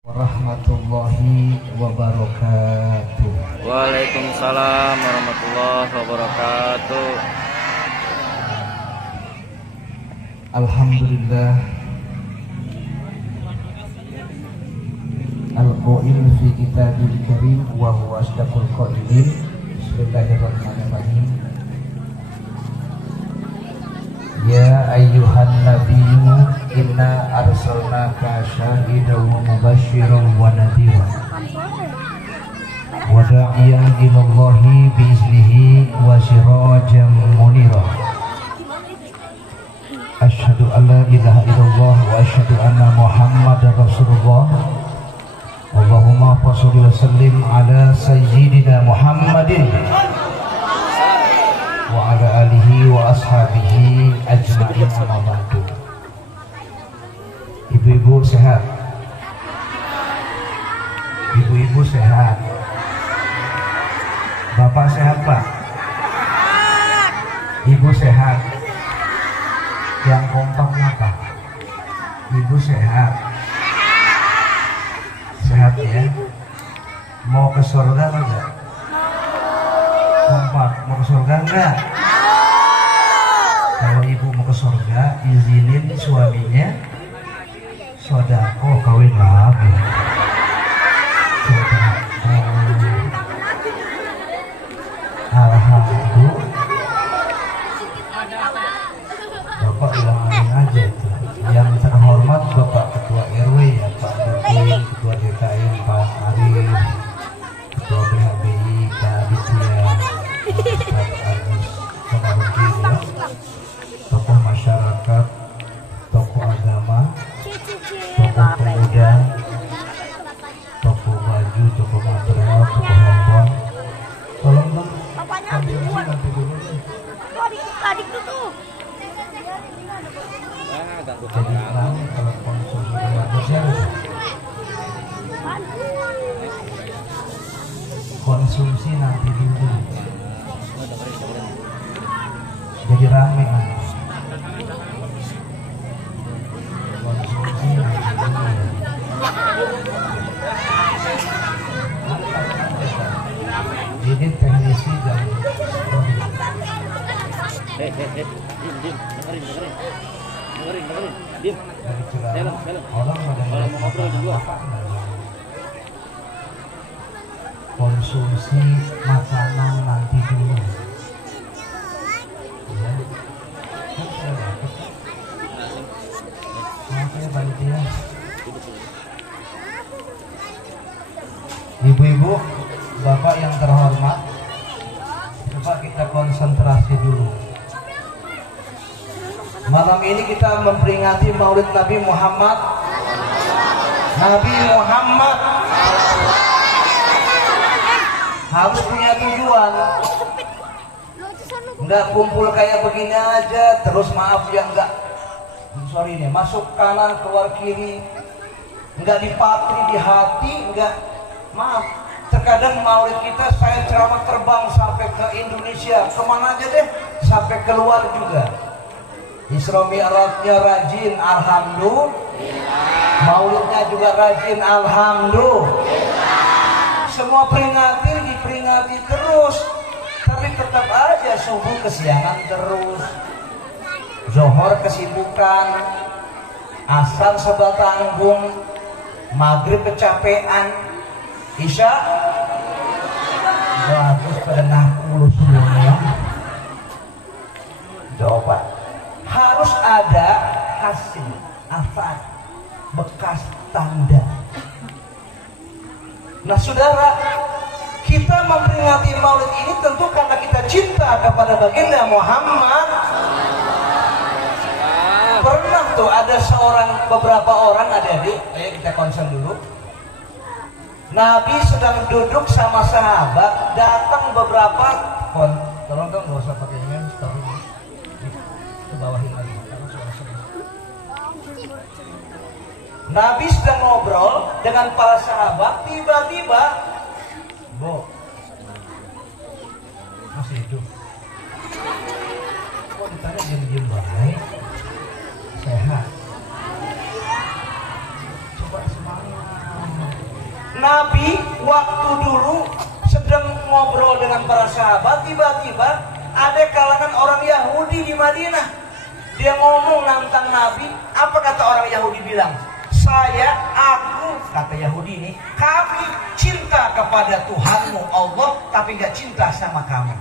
Warahmatullahi wabarakatuh. Waalaikumsalam warahmatullahi wabarakatuh. Alhamdulillah Al-Qail fi kitabil karim wa huwa asdaqul qailin. Bismillahirrahmanirrahim. Ya ayyuhan nabiyyu inna arsalnaka syahidan wa mubasysyiran wa nadhira wa da'iyan ilallahi biiznihi wa sirajan munira. Asyhadu an la ilaha illallah wa asyhadu anna Muhammadar Rasulullah. Allahumma shalli wa sallim ala sayyidina Muhammadin wa ala alihi wa ashabihi ajma'in, amma ba'du. Ibu-ibu sehat? Ibu-ibu sehat? Bapak sehat, Pak? Ibu sehat? Yang kompaknya apa? Ibu sehat? Sehat ya? Mau ke surga enggak? Kompak, mau ke surga enggak? Kalau ibu mau ke surga, izinin suaminya sodako kawin lagi. Sodako. Alhamdulillah. Bapak bilangin aja itu. Yang terhormat Bapak Ketua RW ya, Pak Dukun, Ketua DKM Pak Arif, Ketua BHBI Pak Aditya, Pak Agus Komarudin ya, tokoh masyarakat, tokoh agama, tokoh pemuda, tokoh baju, tokoh material, tokoh handphone. Tolong dong, konsumsi nanti dulu nih. Adik tuh. Jadi rame kalau konsumsi rambutnya. Konsumsi nanti dulu. Jadi rame kan. Konsumsi nanti dulu. Jadi teknisi dan Dim. dari Cirebon, Dalam. orang pada Ngobrol juga. Konsumsi makanan nanti dulu. Ya. Kan sudah dapat. Makanya panitia. Ibu-ibu, bapak yang terhormat, coba kita konsentrasi dulu. Malam ini kita memperingati Maulid Nabi Muhammad. Nabi Muhammad harus punya tujuan. Enggak kumpul kayak begini aja, terus maaf ya enggak. Sorry nih, masuk kanan keluar kiri, enggak dipatri di hati, enggak. Maaf, terkadang Maulid kita saya ceramah terbang sampai ke Indonesia, kemana aja deh, sampai keluar juga. Isra Mi'rajnya rajin, alhamdulillah. Maulidnya juga rajin, alhamdulillah. Semua diperingati terus, tapi tetap aja subuh kesiangan terus, zuhur kesibukan, asar serba tanggung, maghrib kecapean, isya bagus pada nakulu semuanya. Jawaban harus ada hasil, asar, bekas tanda. Nah saudara, kita memperingati Maulid ini tentu karena kita cinta kepada baginda Muhammad. Pernah tuh ada beberapa orang adik-adik, ayo kita konsen dulu. Nabi sedang duduk sama sahabat, datang beberapa tolong dong, gak usah pakai ini, ke bawahin lagi. Nabi sedang ngobrol dengan para sahabat, tiba-tiba, Bu, masih hidup? Kok ditanya diem-diem baik? Sehat? Coba semangat. para sahabat, tiba-tiba ada kalangan orang Yahudi di Madinah. Dia ngomong tentang Nabi. Apa kata orang Yahudi bilang? Aku, kata Yahudi ini, kami cinta kepada Tuhanmu Allah, tapi gak cinta sama kamu.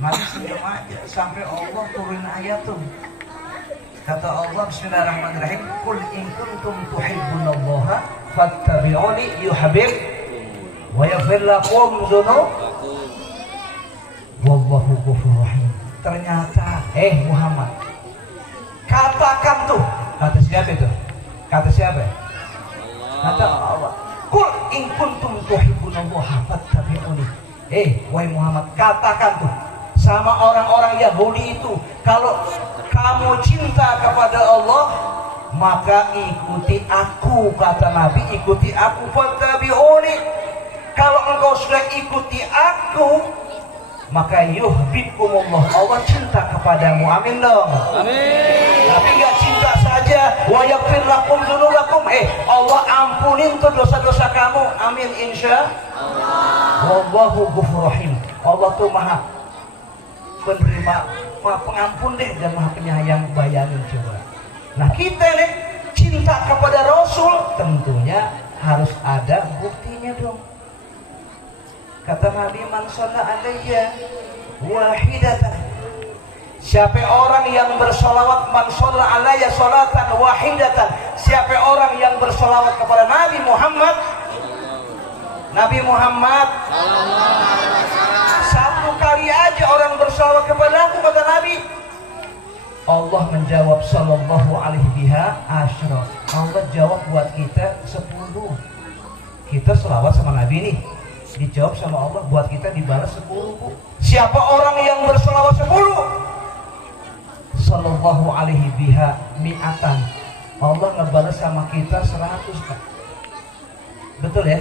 Nabi senyum aja sampai Allah turun ayat tuh. Kata Allah, Bismillahirrahmanirrahim, Qul in kuntum tuhibbunallaha fattabi'uni yuhibbukum wa yaghfir lakum dzunubakum wallahu ghafurur rahim. Ternyata Muhammad, katakan tuh, kata siapa itu? Kata siapa? Kata Allah. Qul in kuntum tuhibbunallaha fattabi'uni. Wahai Muhammad, katakan tuh sama orang-orang Yahudi itu, kalau kamu cinta kepada Allah, maka ikuti aku, kata Nabi, ikuti aku, fattabi'uni. Kalau engkau sudah ikuti aku, maka yuhibbukumullah, Allah cinta kepadamu. Amin dong. Amin. Tapi gak cinta saja, wa yaghfir lakum dzunubakum, Allah ampunin tuh dosa-dosa kamu. Amin, insya Allah. Wallahu ghafurur rahim. Allah tuh maha penerima, maha pengampun deh, dan maha penyayang. Bayangin coba. Nah kita nih cinta kepada Rasul, tentunya harus ada buktinya dong. Kata Nabi, man shalla alayya wahidatan, siapa orang yang bersolawat, man shalla alayya sholatan wahidatan, siapa orang yang bersolawat kepada Nabi Muhammad, satu kali aja orang bersolawat kepada aku, kata Nabi, Allah menjawab sallallahu alaihi biha asyra. Allah jawab buat kita 10. Kita selawat sama Nabi nih, dijawab sama Allah, buat kita dibalas 10. Siapa orang yang berselawat 10, sallallahu alaihi biha mi'atan, Allah ngebalas sama kita 100. Betul ya?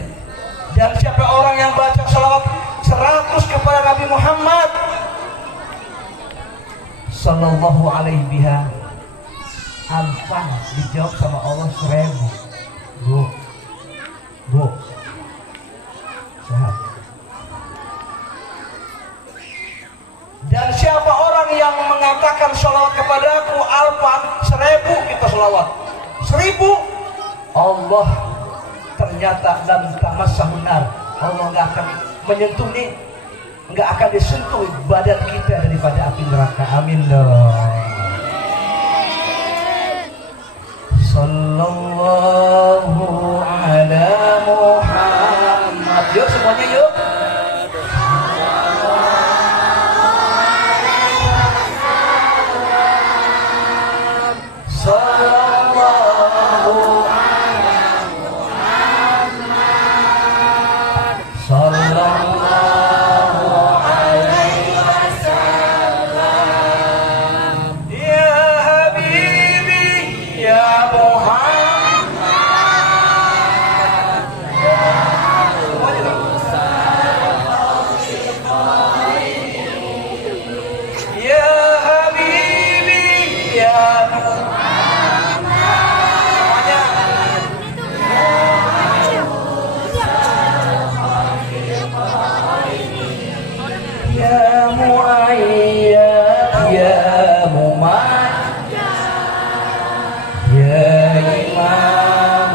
Dan siapa orang yang baca selawat 100 kepada Nabi Muhammad sallallahu alaihi biha alfan, dijawab sama Allah 1000. Bu sehat. Dan siapa orang yang mengatakan sholawat kepadaku alfan, 1000, kita sholawat 1000, Allah ternyata dan tamassahunar, Allah nggak akan menyentuh nih, nggak akan disentuh badan kita daripada api neraka. Amin dong. Sallallahu ala Muhammad. Yuk semuanya yuk. Sallallahu ala Muhammad. Sallallahu alaihi wasallam. Ya Habibi, ya Muhammad. Ya Habibi, ya ya mu'ayyad, ya mu'ayyad, ya imam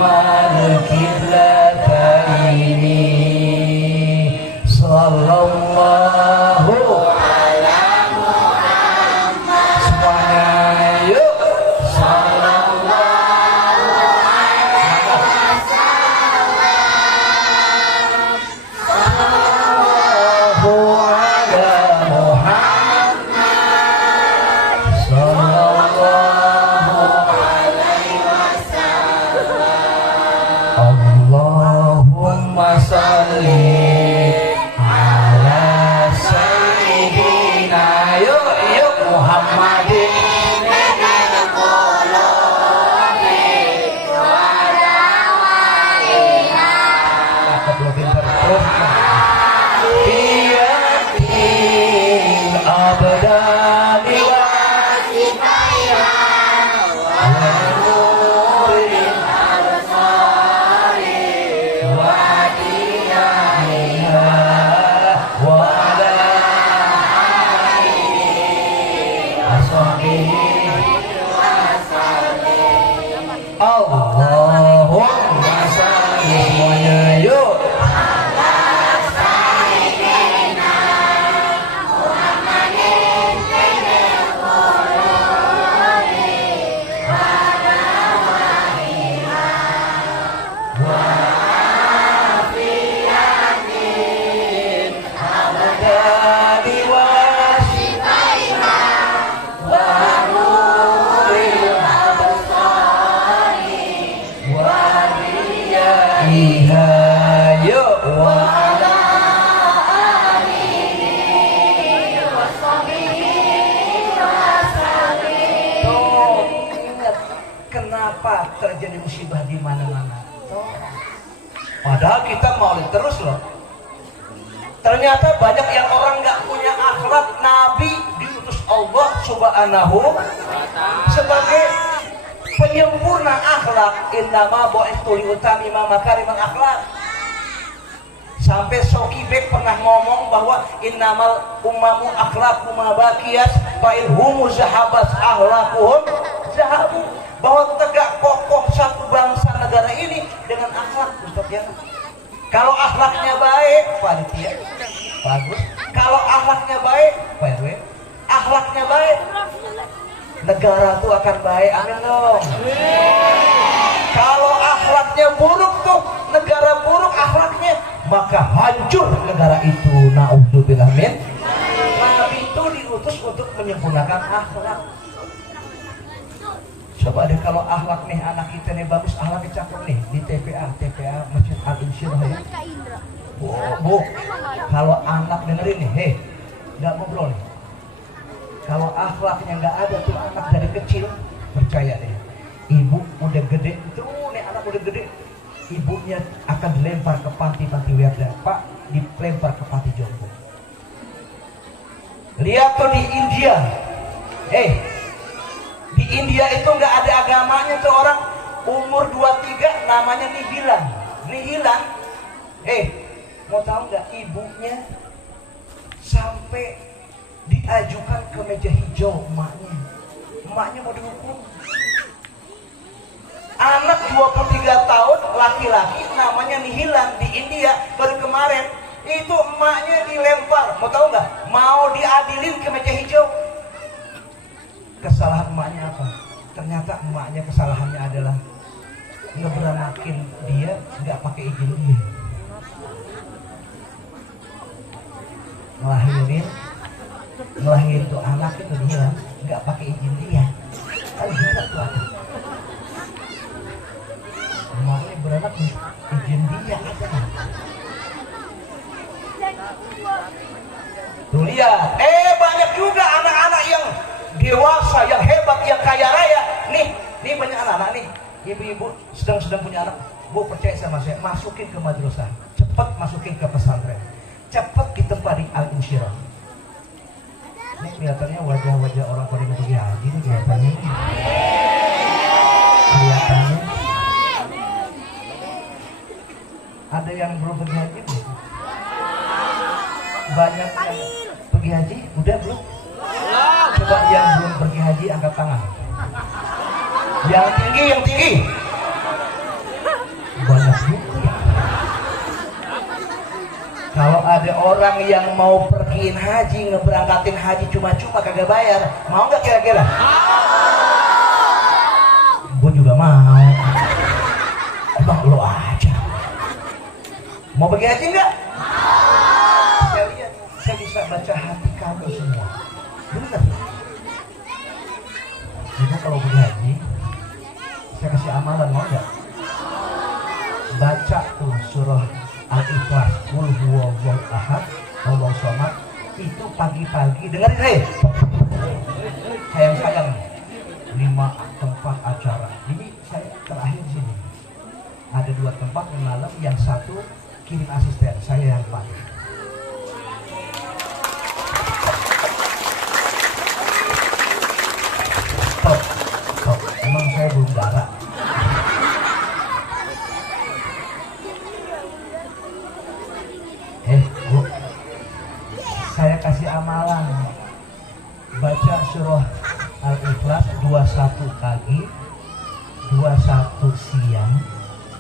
al-qiblataini, sallallahu ala Muhammad. Semuanya yuk, Kenapa terjadi musibah di mana-mana? Padahal kita maulid terus loh. Ternyata banyak yang orang nggak punya akhlak. Nabi diutus Allah Subhanahu sebagai penyempurna akhlak. Innama bu'ithtu liutammima makarimal akhlak. Sampai Sokibek pernah ngomong bahwa innamal ummamu akhlaqu ma baqiyat fa ilhumu zahabas akhlaquhum zahabu. Bahwa tegak kokoh satu bangsa negara ini dengan akhlak, Ustaz ya. Kalau akhlaknya baik, panitia bagus. Kalau akhlaknya baik, Pak RW, akhlaknya baik, negara tuh akan baik. Amin dong. Kalau akhlaknya buruk tuh, negara buruk akhlaknya, maka hancur negara itu. Na'udzubillah min. Nabi itu diutus untuk menyempurnakan akhlak. Coba deh kalau akhlak nih anak kita nih bagus, akhlaknya cakep nih di TPA Masjid Al-Insyirah ya. Bu, kalau anak dengerin nih, hei, nggak ngobrol nih. Kalau akhlaknya nggak ada tuh anak dari kecil, percaya deh, ibu udah gede tuh nih anak udah gede, ibunya akan dilempar ke panti wiarda, Pak, dilempar ke panti jompo. Lihat tuh di India, di India itu nggak ada agamanya tuh orang umur 23 namanya Nihilan. Mau tahu nggak ibunya sampai diajukan ke meja hijau emaknya mau dihukum. Anak 23 tahun laki-laki namanya Nihilan di India baru kemarin itu emaknya dilempar. Mau tahu nggak? Mau diadilin ke meja hijau. Kesalahan emaknya apa? Ternyata emaknya kesalahannya adalah ngeberanakin dia nggak pakai izin dia. Ngelahirin tuh anak itu dia nggak pakai izin dia. Kan gila tuh anak. Emaknya beranak izin dia aja. Tuh lihat, banyak juga anak-anak yang dewasa, yang hebat, yang kaya raya. Nih banyak anak-anak nih. Ibu-ibu sedang punya anak. Bu, percaya sama saya, masukin ke madrasah. Cepat masukin ke pesantren. Cepat ditempa di Al-Insyirah. Ini kelihatannya wajah-wajah orang pada pergi haji ini kelihatannya. Ada yang belum pergi haji belum? Banyak yang pergi haji, udah belum? Coba yang belum pergi haji angkat tangan. Yang tinggi. Banyak juga. Kalau ada orang yang mau pergiin haji, ngeberangkatin haji cuma-cuma kagak bayar, mau nggak kira-kira? Gue juga mau. Abang lo aja. Mau pergi haji nggak? Saya lihat, saya bisa baca hati kamu semua. Bener. Ibu kalau pergi haji, saya kasih amalan, mau nggak? Baca tuh surah Al-Ikhlas, Qul huwallahu ahad, Allahu samad. Itu pagi-pagi dengerin sayang 5 tempat acara. Ini saya terakhir sini. Ada 2 tempat yang malam, yang 1 kirim asisten, saya yang pagi. Stop. Emang saya belum darah. Bu, saya kasih amalan. Baca surah Al-Ikhlas 21 pagi, 21 siang.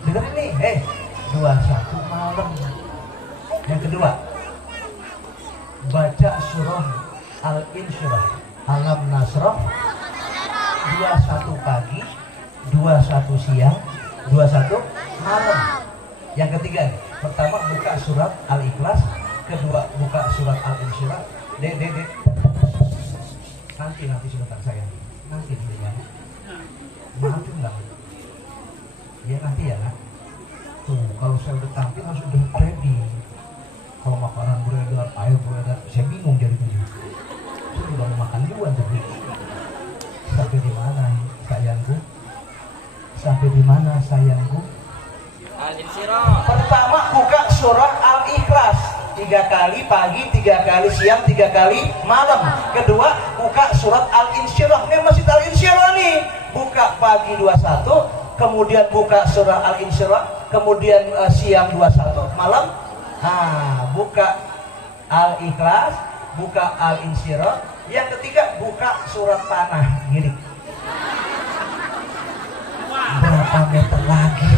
Dengerin nih, 21 malam. Yang kedua, baca surah Al-Insyirah, Alam Nasrah 21 pagi, 21 siang, 21 malam. Yang ketiga, pertama buka surat Al-Ikhlas, kedua buka surat Al-Insyirah. Dek. Nanti sebentar saya. Nanti dulu ya. Maafin nggak? Ya nanti ya. Tuh, kalau saya udah tampil harus udah ready. Kalau makanan beredar, air beredar, saya bingung jadi begini. Saya udah mau makan duluan tapi sampai di mana sayangku? Sampai di mana sayangku? Pertama buka surah Al-Ikhlas 3 kali pagi, 3 kali siang, 3 kali malam. Kedua buka surat Al-Insyirah. Ini masjid Al-Insyirah nih. Buka pagi 21, kemudian buka surah Al-Insyirah, kemudian siang 21, malam buka Al-Ikhlas, buka Al-Insyirah. Yang ketiga buka surat Tanah. Gini. Berapa meter lagi?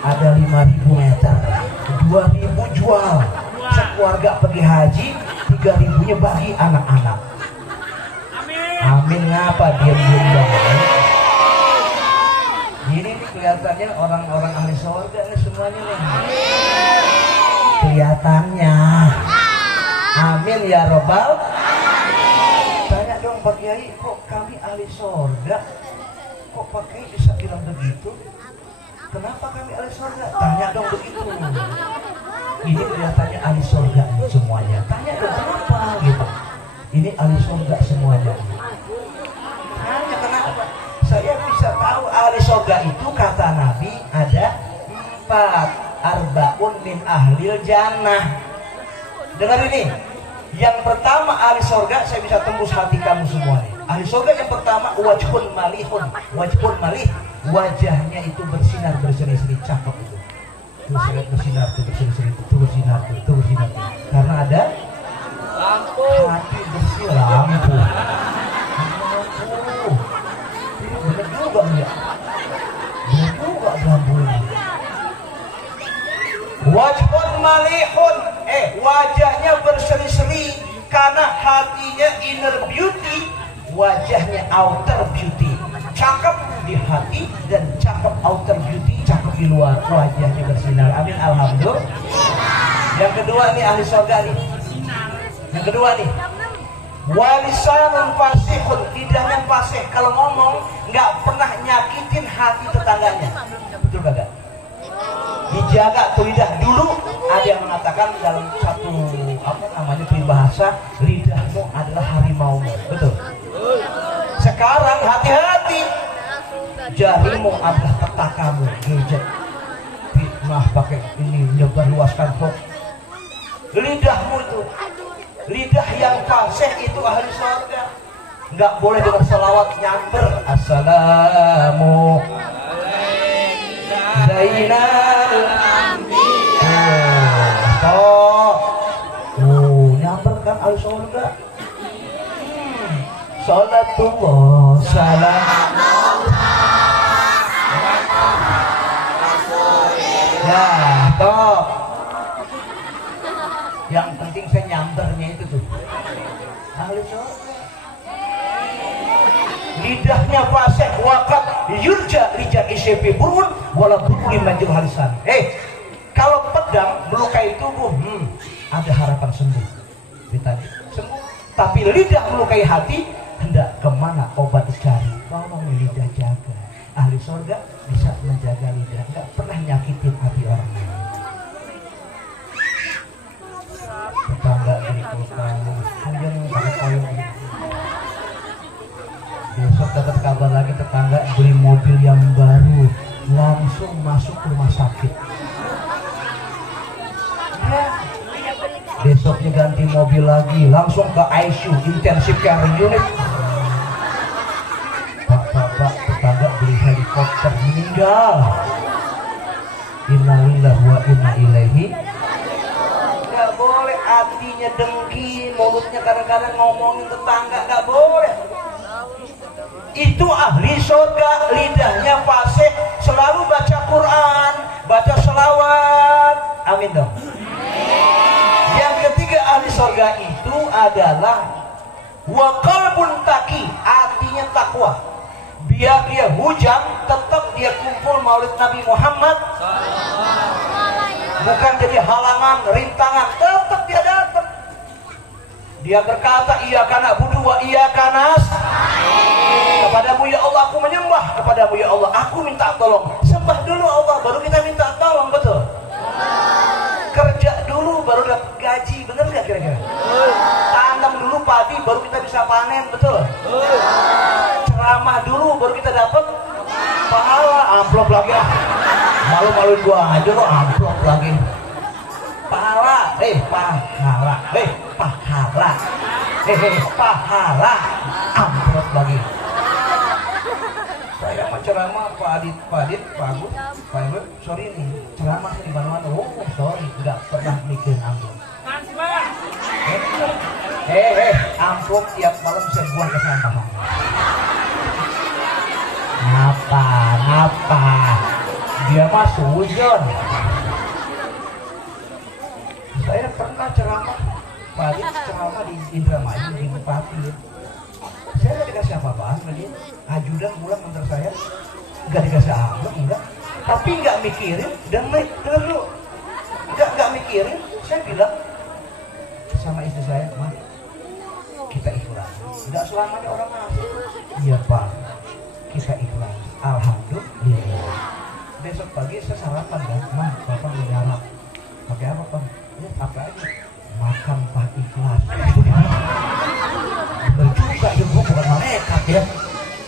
Ada 5.000 meter. 2.000 jual. Sekeluarga pergi haji, 3.000-nya bagi anak-anak. Amin. Ngapa diam-diam banget? Ini nih kelihatannya orang-orang ahli surga nih semuanya nih. Kelihatannya. Amin ya robbal. Tanya dong Pak Kiai, kok kami ahli surga? Kok Pak Kiai bisa bilang begitu? Kenapa kami ahli surga? Tanya dong begitu. Ini kelihatannya ahli surga nih semuanya. Tanya dong kenapa gitu. Ini ahli surga semuanya. Tanya kenapa? Saya bisa tahu ahli surga itu kata Nabi ada 4. Arbaun min ahlil jannah. Dengar ini. Yang pertama ahli surga, saya bisa tembus hati kamu semua nih. Ahli surga yang pertama wajhun malihun. Wajhun malih, wajahnya itu bersinar berseri-seri, cakep itu. Tuh bersinar, tuh berseri-seri, tuh bersinar, tuh bersinar. Karena ada lampu. Hati bersih lampu. Bener juga enggak? Bener juga lampu ini. Wajhun malihun, wajahnya berseri-seri karena hatinya inner beauty, wajahnya outer beauty. Cakep di hati dan cakep outer beauty, cakep di luar, wajahnya bersinar. Amin alhamdulillah. Yang kedua nih ahli surga nih. Yang kedua nih, walisanun fasihun, lidahnya fasih, kalau ngomong nggak pernah nyakitin hati tetangganya. Betul kagak? Dijaga tuh lidah dulu. Ada yang mengatakan dalam satu peribahasa, lidahmu adalah harimaumu. Betul. Sekarang hati-hati, jarimu adalah petakamu. Gadget, fitnah pakai ini, menyebarluaskan hoax. Lidahmu itu, lidah yang fasih itu ahli surga. Nggak boleh dengan selawat nyamber. Assalamu Zainal nyamper kan ahli surga. Salatullah salam. Ya, toh. Yang penting saya nyampernya itu tuh. Ahli surga. Lidahnya fasih waqat yurja rijal isyafi burun wala burli manjil halisan. Kalau pedang melukai tubuh, ada harapan sembuh. Ditanya, sembuh. Tapi lidah melukai hati, hendak kemana obat dicari? Tolong lidah jaga. Ahli surga bisa menjaga lidah, nggak pernah nyakitin hati orang lain. Tetangga di kota, kemudian pakai payung. Besok dapat kabar lagi tetangga beli mobil yang baru, langsung masuk rumah sakit. Ya. Besoknya ganti mobil lagi, langsung ke ICU, intensive care unit. Pak, tetangga beli helikopter, meninggal. Innalillahi wa inna ilaihi. Gak boleh hatinya dengki, mulutnya kadang-kadang ngomongin tetangga, gak boleh. Itu ahli surga, lidahnya fasih, selalu baca Quran, baca selawat. Amin dong. Yang ketiga ahli surga itu adalah wa qalbun taqi, hatinya takwa. Biar dia hujan, tetap dia kumpul maulid Nabi Muhammad. Bukan jadi halangan, rintangan, tetap dia datang. Dia berkata, iyyaka na'budu wa iyyaka nasta'in. Kepadamu ya Allah aku menyembah, kepadamu ya Allah aku minta tolong. Sembah dulu Allah, baru kita minta tolong, betul? Kerja dulu baru dapat gaji, bener nggak kira-kira? Tanam dulu padi baru kita bisa panen, betul? Ceramah dulu baru kita dapat amplop lagi ah. Malu-maluin gua aja lo amplop lagi. Pahala, pahala, pahala, pahala, amplop lagi. Saya mah ceramah Pak Adit, Pak Agus, Pak Ibu, sorry nih, ceramah di mana-mana. Oh, sorry, nggak pernah mikir amplop. Amplop tiap malam saya buang ke sampah. Ngapa? Dia mah sujon. Saya pernah ceramah, Pak Adit ceramah di Indramayu di Bupati. Saya nggak dikasih apa-apaan lagi. Ajudan pulang antar saya, nggak dikasih amplop, enggak. Tapi nggak mikirin, dan dulu nggak mikirin. Saya bilang sama istri saya, Mas, kita ikhlas. Nggak selamanya orang ngasih. Iya Pak, kita ikhlas. Alhamdulillah. Besok pagi saya sarapan kan, Mas, Bapak menjarap. Pakai apa Pak? Ya apa aja. Makan Pak ikhlas. Bener juga, ya gue bukan malaikat ya.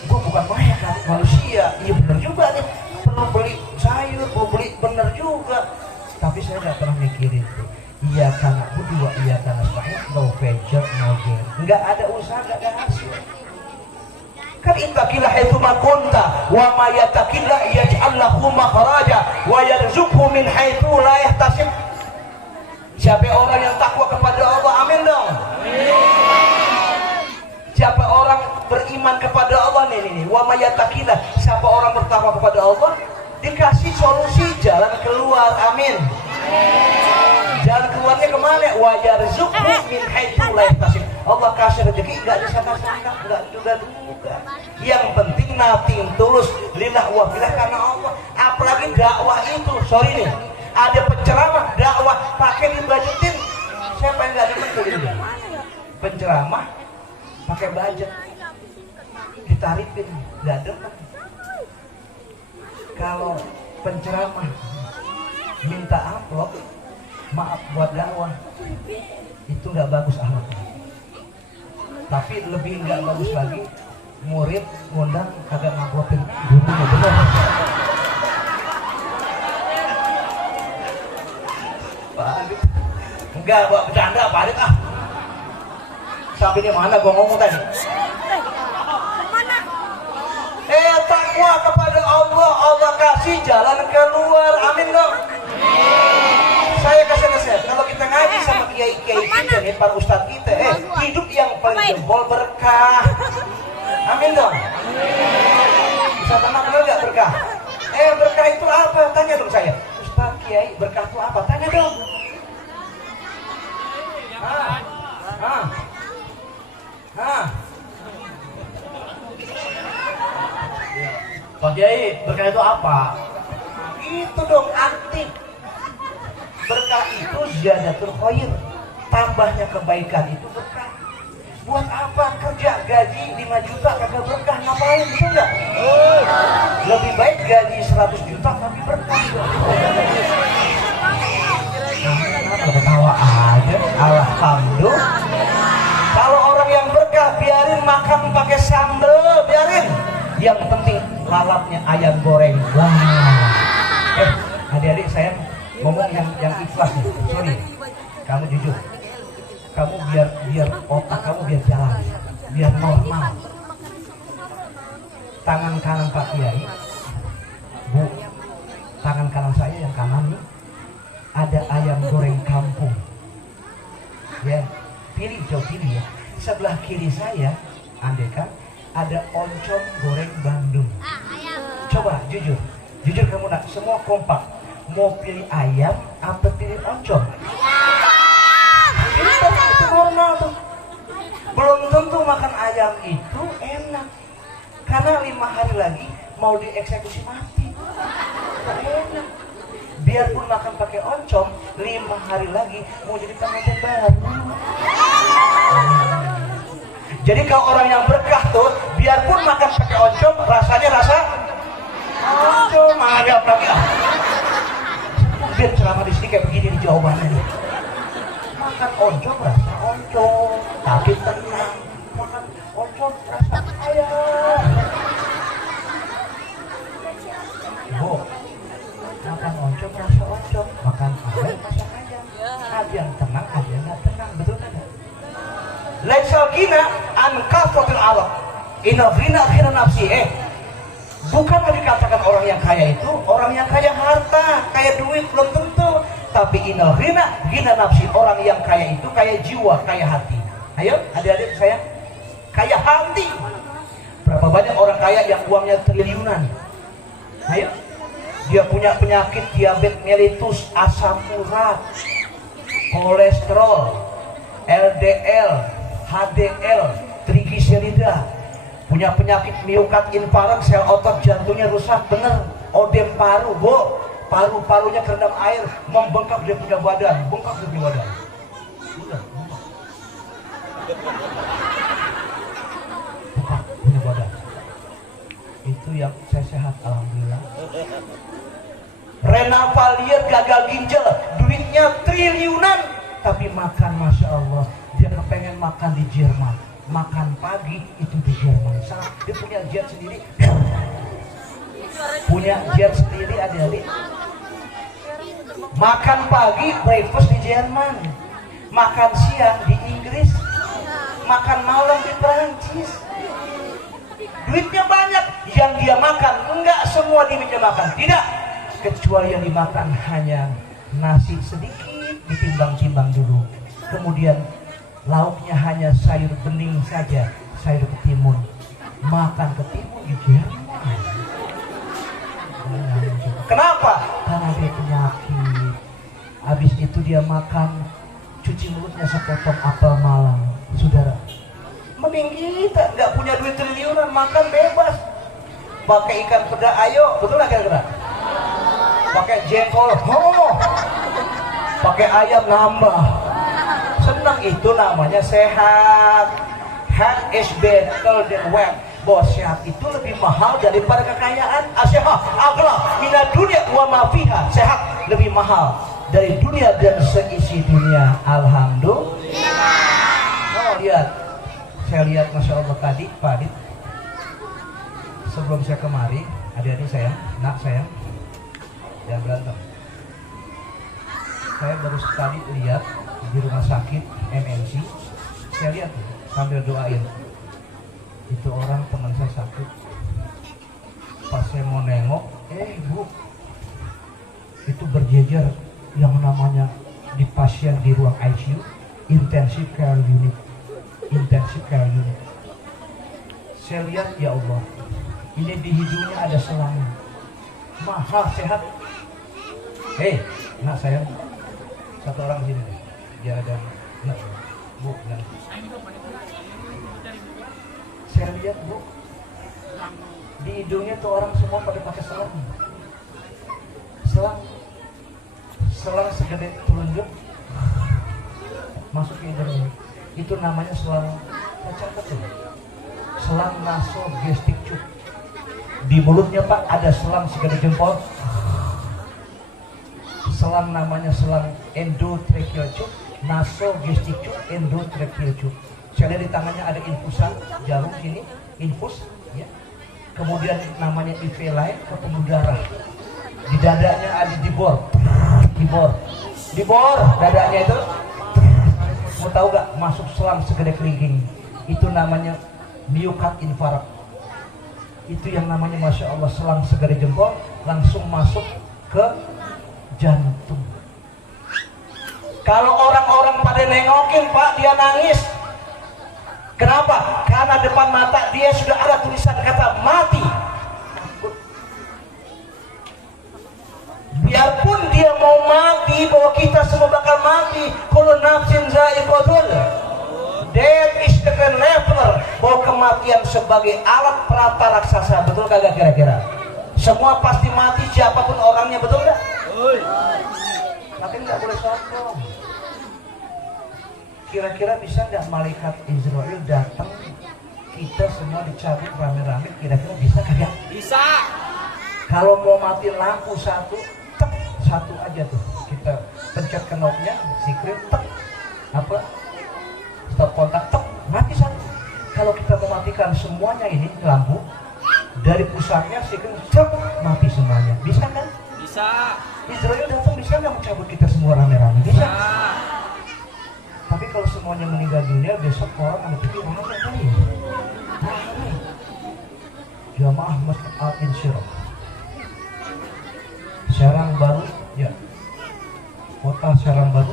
Gue bukan malaikat, manusia. Iya bener juga nih. Perlu beli sayur, perlu beli bener juga. Tapi saya nggak pernah mikirin tuh. Iya karena berdua, iya karena saya no venture, no gain. Nggak ada usaha, nggak ada hasil. Kan ittaqillah haitsu ma kunta wa ma yattaqillah yaj'al lahu makhraja wa yarzuqhu min haitsu la yahtasib. Siapa orang yang takwa kepada Allah? Amin dong. Siapa orang beriman kepada Allah nih. Wa ma yattaqillah, siapa orang bertakwa kepada Allah dikasih solusi jalan keluar. Amin. Jalan keluarnya kemana? Wa yarzuqhu min haitsu la yahtasib. Allah kasih rezeki enggak disangka-sangka, enggak duga-duga. Yang penting nating tulus lillah wa billah karena Allah. Apalagi dakwah itu, sorry nih, ada penceramah dakwah pakai dibajetin. Siapa yang enggak demen tuh ini? Penceramah pakai budget ditarifin, enggak demen. Kalau penceramah minta amplop, maaf buat dakwah, itu nggak bagus akhlaknya. Tapi lebih nggak bagus lagi, murid ngundang kagak ngamplopin gurunya, bener. Pak Adit, enggak buat bercanda Pak Adit ah. Sampai di mana gua ngomong tadi? Takwa kepada Allah, Allah kasih jalan keluar. Amin dong. Saya kasih nasihat, kalau kita ngaji sama kiai-kiai kita nih, para ustadz kita, hidup yang paling jempol berkah. Amin dong. Bisa tanah benar gak berkah? Berkah itu apa? Tanya dong saya. Ustadz kiai, berkah itu apa? Tanya dong. Pak Kiai, berkah itu apa? Itu dong, aktif. Berkah itu ziyadatul khair, tambahnya kebaikan itu berkah. Buat apa kerja gaji 5 juta kagak berkah, ngapain, betul nggak? Lebih baik gaji 100 juta tapi berkah. Kenapa ketawa aja? Alhamdulillah. Kalau orang yang berkah biarin makan pakai sambal, biarin. Yang penting lalapnya ayam goreng. Wah. Adik-adik saya ngomong yang ikhlas nih. Sorry. Kamu jujur. Kamu biar otak kamu biar jalan, biar normal. Tangan kanan Pak Kiai, Bu, tangan kanan saya yang kanan nih ada ayam goreng kampung. Ya, pilih ya. Sebelah kiri saya, andekan ada oncom goreng Bandung. Coba jujur kamu nak, semua kompak. Mau pilih ayam atau pilih oncom? Itu normal tuh. Belum tentu makan ayam itu enak, karena 5 hari lagi mau dieksekusi mati. Gak enak. Biarpun makan pakai oncom, 5 hari lagi mau jadi pengantin baru. Jadi kalau orang yang berkah tuh, biarpun makan pakai oncom, rasanya rasa oncom. Ada lagi ah. Biar selama di sini kayak begini di jawabannya. Makan oncom rasa oncom, tapi tenang. Makan oncom rasa ayam. Innal ghina ghina nafsi. Bukan dikatakan orang yang kaya itu orang yang kaya harta, kaya duit, belum tentu. Tapi innal ghina ghina nafsi, orang yang kaya itu kaya jiwa, kaya hati. Ayo adik-adik saya, kaya hati. Berapa banyak orang kaya yang uangnya triliunan? Ayo, dia punya penyakit diabetes mellitus, asam urat, kolesterol, LDL, HDL, trigliserida, punya penyakit miokard infarkt, sel otot jantungnya rusak, bener, odem paru, paru-parunya kerendam air, membengkak dia punya badan, bengkak dia punya badan. Udah, bengkak punya badan. Itu yang saya sehat, alhamdulillah. Rena Valier gagal ginjal, duitnya triliunan, tapi makan masya Allah, dia kepengen makan di Jerman, makan pagi itu di Jerman. Salah, dia punya jet sendiri, adik-adik. Makan pagi breakfast di Jerman, makan siang di Inggris, makan malam di Perancis. Duitnya banyak, yang dia makan enggak semua di meja makan, tidak, kecuali yang dimakan hanya nasi sedikit ditimbang-timbang dulu, kemudian lauknya hanya sayur bening saja, sayur ketimun, makan ketimun di Jerman. Kenapa? Karena dia penyakit. Habis itu dia makan, cuci mulutnya sepotong apel malam. Saudara, mending kita nggak punya duit triliunan, makan bebas, pakai ikan peda, ayo, betul nggak kira-kira? Pakai jengkol, pakai ayam nambah, senang, itu namanya sehat. Health is better than wealth. Bos, sehat itu lebih mahal daripada kekayaan. Asyah agla mina dunia wa ma fiha. Sehat lebih mahal dari dunia dan seisi dunia. Alhamdulillah. Oh, lihat, saya lihat masya Allah tadi Pak Adit, sebelum saya kemari, adik-adik sayang, nak sayang, jangan berantem. Saya baru sekali lihat di rumah sakit MNC, saya lihat sambil doain, itu orang teman saya sakit. Pas saya mau nengok, bu, itu berjejer yang namanya di pasien di ruang ICU, intensive care unit. Saya lihat, ya Allah, ini di hidungnya ada selang, mahal sehat. Nak sayang, satu orang sini deh, biar ada, nak, bu, nak. Saya lihat, bu, di hidungnya tuh orang semua pada pakai selang segede telunjuk masuk ke hidungnya. Itu namanya selang, selang nasogastric tube. Di mulutnya Pak ada selang segede jempol, selang namanya selang endotracheal tube, nasogastric tube, endotracheal tube. Saya lihat di tangannya ada infusan, jarum sini, infus, ya. Kemudian namanya IV lain ke pembuluh darah. Di dadanya ada dibor dadanya itu. Mau tahu gak, masuk selang segede kelingking, itu namanya miokard infarkt. Itu yang namanya masya Allah, selang segede jempol langsung masuk ke jantung. Kalau orang-orang pada nengokin Pak, dia nangis. Kenapa? Karena depan mata dia sudah ada tulisan kata mati. Biarpun dia mau mati, bahwa kita semua bakal mati. Kullu nafsin za'iqatul. Death is the leveler. Bahwa kematian sebagai alat perata raksasa. Betul kagak kira-kira? Semua pasti mati, siapapun orangnya, betul gak? Tapi nggak boleh sombong. Kira-kira bisa nggak malaikat Israel datang, kita semua dicabut rame-rame, kira-kira bisa kagak? Bisa. Kalau mau mati lampu satu aja tuh, kita pencet knopnya, secret, stop kontak, mati satu. Kalau kita mematikan semuanya ini lampu, dari pusatnya secret, mati semuanya, bisa kan? Bisa. Israel datang, bisa nggak mencabut kita semua rame-rame? Bisa. Tapi kalau semuanya meninggal dunia, besok orang ada pikir, mana kali? Jamaah Masjid Al-Insyirah Serang Baru, ya, kota Serang Baru.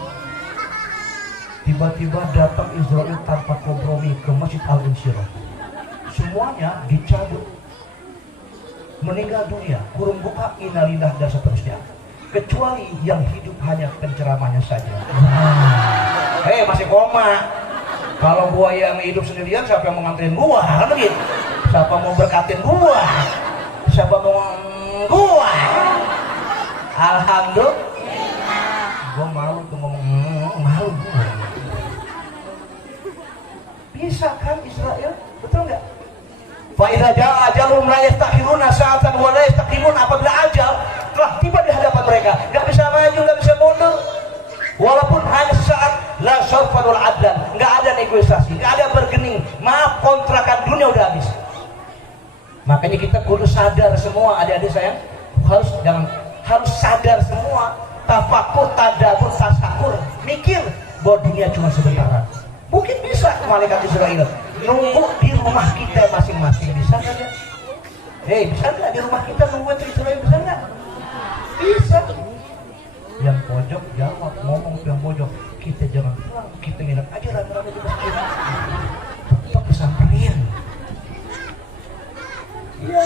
Tiba-tiba datang Israel tanpa kompromi ke Masjid Al-Insyirah. Semuanya dicabut, meninggal dunia, kurung buka, innalillah dan seterusnya. Kecuali yang hidup hanya penceramahnya saja. Hei, masih koma. Kalau gua yang hidup sendirian, siapa yang mau nganterin gua? Kan begitu. Siapa mau berkatin gua? Siapa mau gua? Alhamdulillah. Gua malu tuh ngomong, malu gua. Bisa kan Israel? Betul nggak? Fa'idha ja'a ajalum la yastakhiruna sa'atan wa la yastaqdimun. Apabila ajal telah tiba di hadapan mereka, nggak bisa maju, nggak bisa mundur. Walaupun hanya sesaat, la syarfanul adlan, nggak ada negosiasi, nggak ada bergening. Maaf, kontrakan dunia udah habis. Makanya kita kudu sadar semua, adik-adik sayang, harus sadar semua. Tafakur, tadabbur, tasakur, mikir bahwa dunia cuma sebentar. Mungkin bisa malaikat Israel nunggu di rumah kita masing-masing, bisa nggak ya? Hei, bisa nggak di rumah kita nunggu Israel, bisa nggak? Bisa. Yang pojok jawab, ngomong yang pojok, kita jangan pulang, kita nginep aja rame-rame di masjid. Tetap disamperin. Iya.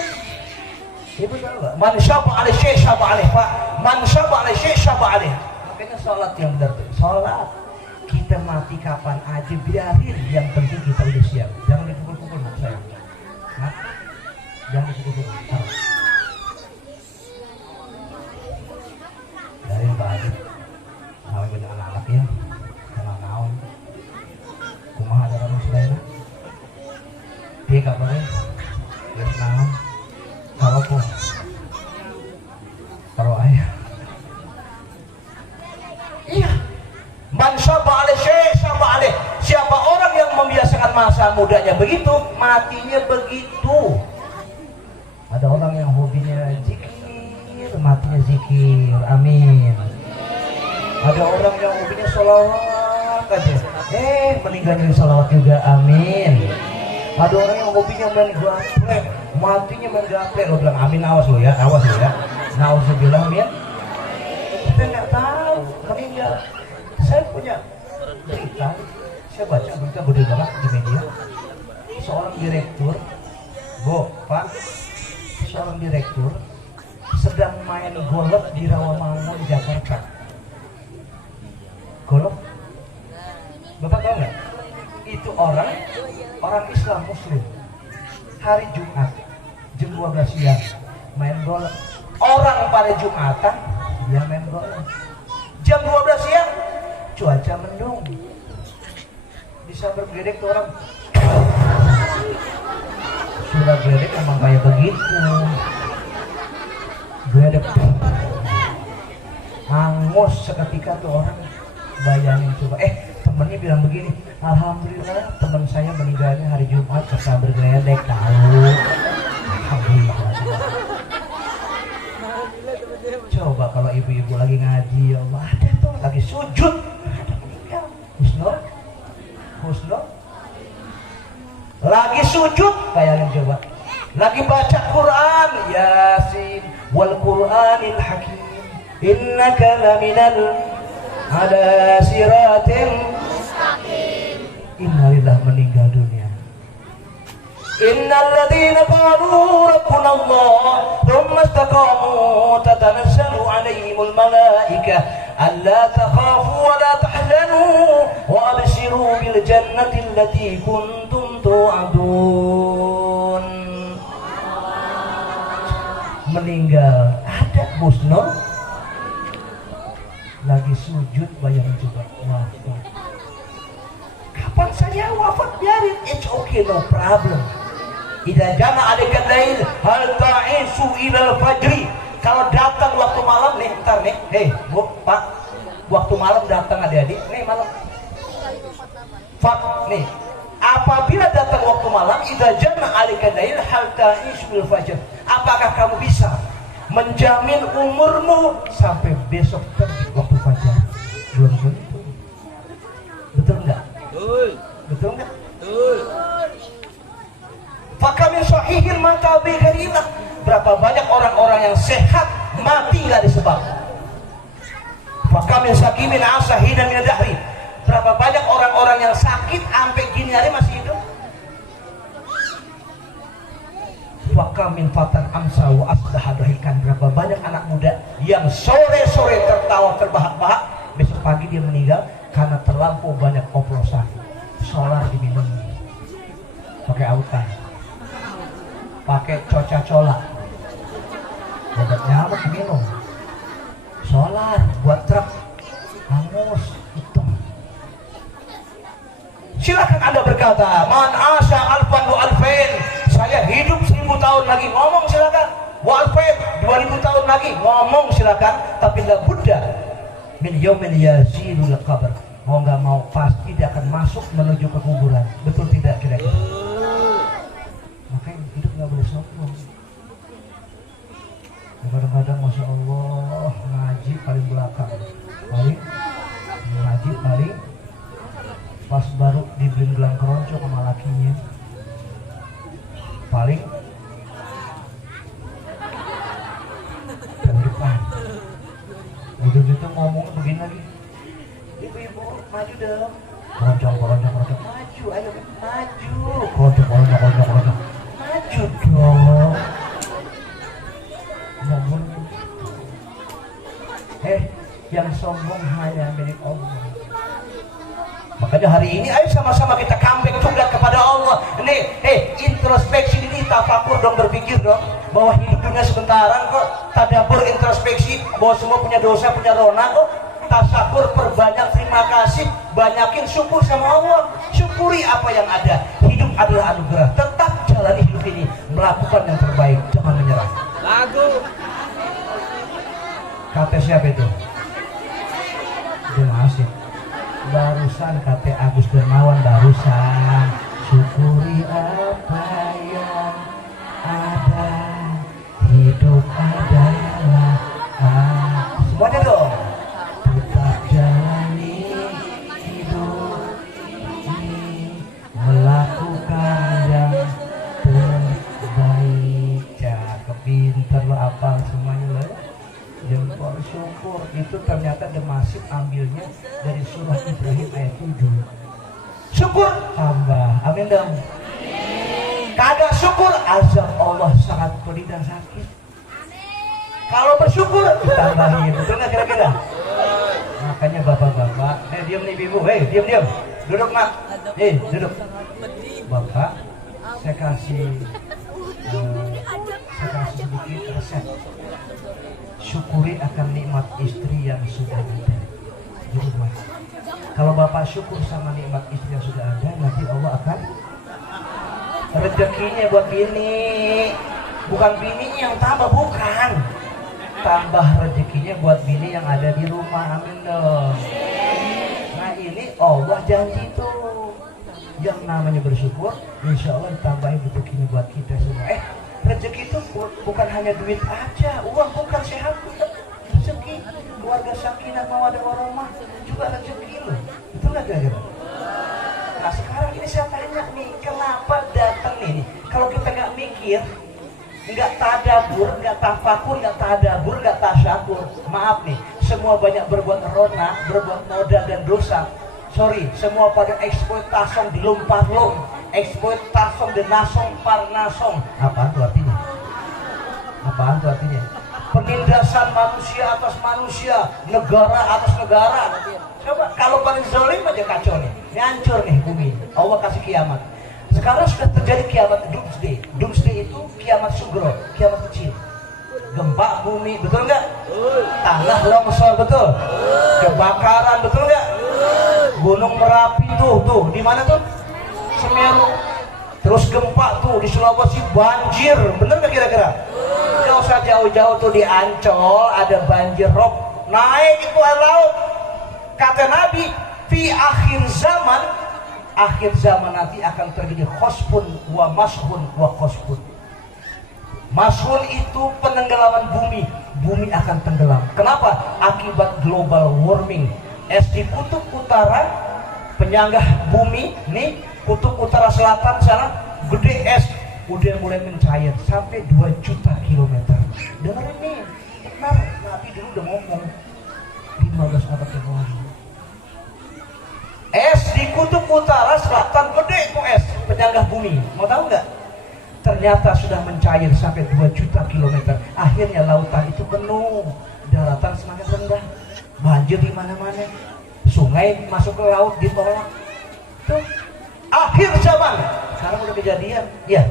Ibu tahu nggak? Man syaba alaihi syai' syaba alaihi, Pak. Man syaba alaihi syai' syaba alaihi. Makanya sholat yang benar tuh. Sholat. Kita mati kapan aja biarin, yang penting kita udah siap. Jangan dipukul-pukul nak saya. Nah, jangan dipukul-pukul. Dari baju kawin dengan anak-anaknya dengan naon kumaha ada kamu selain dia kabarnya dia naon kalau ayah iya man syaba alaihi syai' syaba alaihi. Siapa orang yang membiasakan masa mudanya begitu, matinya begitu. Ada orang yang hobinya zikir, matinya zikir, amin. Ada orang yang hobinya sholawat aja, meninggalnya sholawat juga, amin. Ada orang yang hobinya main gaplek, matinya main gaplek. Lo bilang amin, awas lo ya, nauzubillah, amin. Kita nggak tahu meninggal. Saya punya berita, saya baca berita berdebat di media. Seorang direktur, Pak, seorang direktur sedang main golf di Rawamangun, Jakarta. Golf? Bapak tahu nggak? Itu orang Islam Muslim. Hari Jumat jam 12 siang main golf. Orang pada Jumatan dia main golf. Jam 12 siang cuaca mendung. Bisa bergeledek tuh orang. Sudah geledek emang kayak begitu. Geledek angus seketika tuh orang. Bayangin coba, temennya bilang begini, alhamdulillah teman saya meninggalnya hari Jumat karena bergeledek. Tahu alhamdulillah. Coba kalau ibu-ibu lagi ngaji, ya Allah, ada tuh lagi sujud, ada meninggal. Husnul lagi sujud, bayangin coba. Lagi baca Quran, Yasin wal Qur'anil Hakim, innaka laminal ala siratim mustaqim. Innalillah, meninggal dunia. Innal ladzina qalu rabbuna Allah thumma istaqamu tatanazzalu alaihimul malaikah alla takhafu wa la tahzanu wa abshiru bil jannati allati kuntum tu'adun. Meninggal, ada husnul, lagi sujud, bayangin coba, wafat. Kapan saja wafat, biarin, it's okay, no problem. Idza jana alaika lail hal ta'isu ilal fajri. Kalau datang waktu malam nih, ntar nih, Bu, Pak, waktu malam datang adik-adik, nih malam. Nih, apabila datang waktu malam, idza jana alaika lail hal ta'isu ilal fajri. Apakah kamu bisa menjamin umurmu sampai besok terbit waktu fajar? Belum tentu. Betul nggak? Betul nggak? Fakam sahihil mata bi mati nggak ada sebab. Maka min sakimin asahina min dahri. Berapa banyak orang-orang yang sakit sampai gini hari masih hidup. Maka min fatan amsa wa asdaha dahikan. Berapa banyak anak muda yang sore-sore tertawa terbahak-bahak, besok pagi dia meninggal karena terlampau banyak oplosan. Solar diminum, pakai autan, pakai coca-cola, obat nyamuk diminum, solar buat truk, hangus, hitam. Silakan Anda berkata, man asya alfan wa alfain, saya hidup 1000 tahun lagi, ngomong silakan. Wa alfain, 2000 tahun lagi, ngomong silakan. Tapi la budda min yaumin yazilul qabr. Mau nggak mau pasti dia akan masuk menuju ke kuburan. Betul tidak kira-kira? Makanya hidup nggak boleh sombong. Kadang-kadang masya Allah ngaji paling belakang, paling ngaji paling pas baru dibeliin gelang keroncong sama lakinya, paling depan. Udah gitu ngomong begini lagi. Ibu-ibu maju dong, keroncong maju, ayo maju, keroncong maju dong, ngomong. Yang sombong hanya milik Allah. Makanya hari ini ayo sama-sama kita comeback juga kepada Allah. Ini introspeksi ini, tafakur dong, berpikir dong bahwa hidup dunia sementaran kok. Tadabbur, introspeksi bahwa semua punya dosa, punya rona kok. Tasakur, perbanyak terima kasih, banyakin syukur sama Allah. Syukuri apa yang ada. Hidup adalah anugerah. Tetap jalani hidup ini, melakukan yang terbaik, jangan menyerah. Lagu Kata siapa itu? Terima kasih. Barusan kata Agus Dermawan, barusan. Syukuri apa yang ada, hidup adalah semuanya dong. Tetap jalani hidup ini, melakukan yang terbaik. Cakep, pinter lo, apa semuanya lo. Jempol syukur itu ternyata demasif ambilnya dari surah Ibrahim ayat 7. Syukur tambah, amin dong. Kagak syukur, azab Allah sangat pedih dan sakit. Kalau bersyukur ditambahin, betul nggak kira-kira? Makanya bapak-bapak, diam nih ibu, diam, duduk mak, duduk. Bapak, saya kasih sedikit resep. Syukuri akan nikmat istri yang sudah ada di rumah. Kalau bapak syukur sama nikmat istri yang sudah ada, nanti Allah akan rezekinya buat bini. Bukan bini yang tambah, bukan. Tambah rezekinya buat bini yang ada di rumah, amin dong. Nah ini Allah janji tuh. Yang namanya bersyukur, insya Allah ditambahin rezekinya buat kita semua. Rezeki itu bukan hanya duit aja, uang bukan, sehat juga rezeki. Keluarga sakinah mawaddah warahmah juga rezeki loh. Betul nggak kira-kira? Nah sekarang ini saya tanya nih, kenapa datang nih? Kalau kita nggak mikir, nggak tadabbur, nggak tafakur, nggak tadabbur, nggak tasyakur, maaf nih, semua banyak berbuat rona, berbuat noda dan dosa. Sorry, semua pada eksploitasi di lompat-lom, eksploitasi di nasong par nasong. Apaan tuh artinya? Apaan tuh artinya? Penindasan manusia atas manusia, negara atas negara. Coba kalau paling zalim aja kacau nih, hancur nih bumi. Allah kasih kiamat. Sekarang sudah terjadi kiamat doomsday. Doomsday itu kiamat sugro, kiamat kecil. Gempa bumi, betul nggak? Tanah longsor, betul? Kebakaran, betul nggak? Gunung Merapi tuh, di mana tuh? Semeru. Terus gempa tuh di Sulawesi, banjir, bener nggak kira-kira? Nggak usah jauh-jauh tuh di Ancol ada banjir rob, naik itu air laut. Kata Nabi, fi akhir zaman nanti akan terjadi khospun wa mashun wa khospun. Mashun itu penenggelaman bumi akan tenggelam. Kenapa? Akibat global warming. Es di kutub utara, penyangga bumi nih, kutub utara selatan sana gede es, udah mulai mencair sampai 2 juta kilometer. Dengerin nih, benar, Nabi dulu udah ngomong 15 abad yang lalu. Es di kutub utara selatan gede itu es penyangga bumi. Mau tahu nggak? Ternyata sudah mencair sampai 2 juta kilometer. Akhirnya lautan itu penuh, daratan semakin rendah, banjir di mana-mana, sungai masuk ke laut ditolak. Tuh, akhir zaman. Sekarang udah kejadian, ya.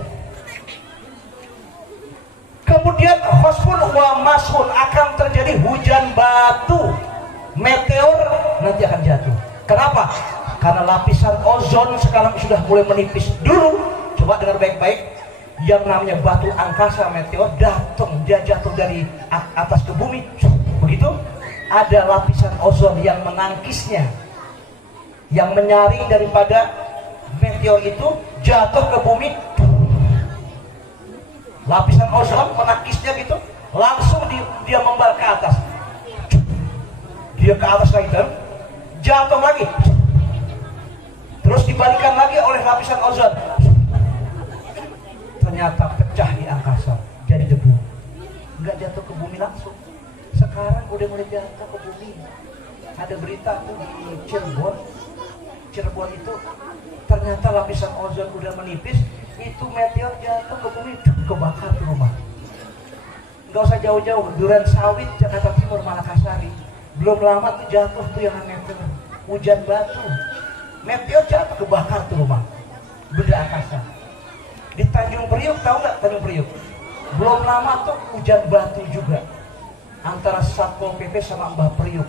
Kemudian khosfun wa mashun, akan terjadi hujan batu, meteor nanti akan jatuh. Kenapa? Karena lapisan ozon sekarang sudah mulai menipis. Dulu, coba dengar baik-baik, yang namanya batu angkasa meteor datang, dia jatuh dari atas ke bumi. Begitu, ada lapisan ozon yang menangkisnya, yang menyaring daripada meteor itu jatuh ke bumi. Lapisan ozon menangkisnya gitu, langsung dia membal ke atas. Dia ke atas lagi, jatuh lagi, terus dibalikan lagi oleh lapisan ozon. Ternyata pecah di angkasa, jadi debu. Nggak jatuh ke bumi langsung. Sekarang udah mulai jatuh ke bumi. Ada berita tuh di Cirebon. Cirebon itu ternyata lapisan ozon udah menipis. Itu meteor jatuh ke bumi, kebakar tuh rumah. Nggak usah jauh-jauh, Duren Sawit, Jakarta Timur, Malakasari. Belum lama tuh jatuh tuh yang meteor, hujan batu. Meteor jatuh, kebakar tuh rumah, benda angkasa. Di Tanjung Priuk, tahu nggak Tanjung Priuk? Belum lama tuh hujan batu juga, antara Satpol PP sama Mbah Priuk.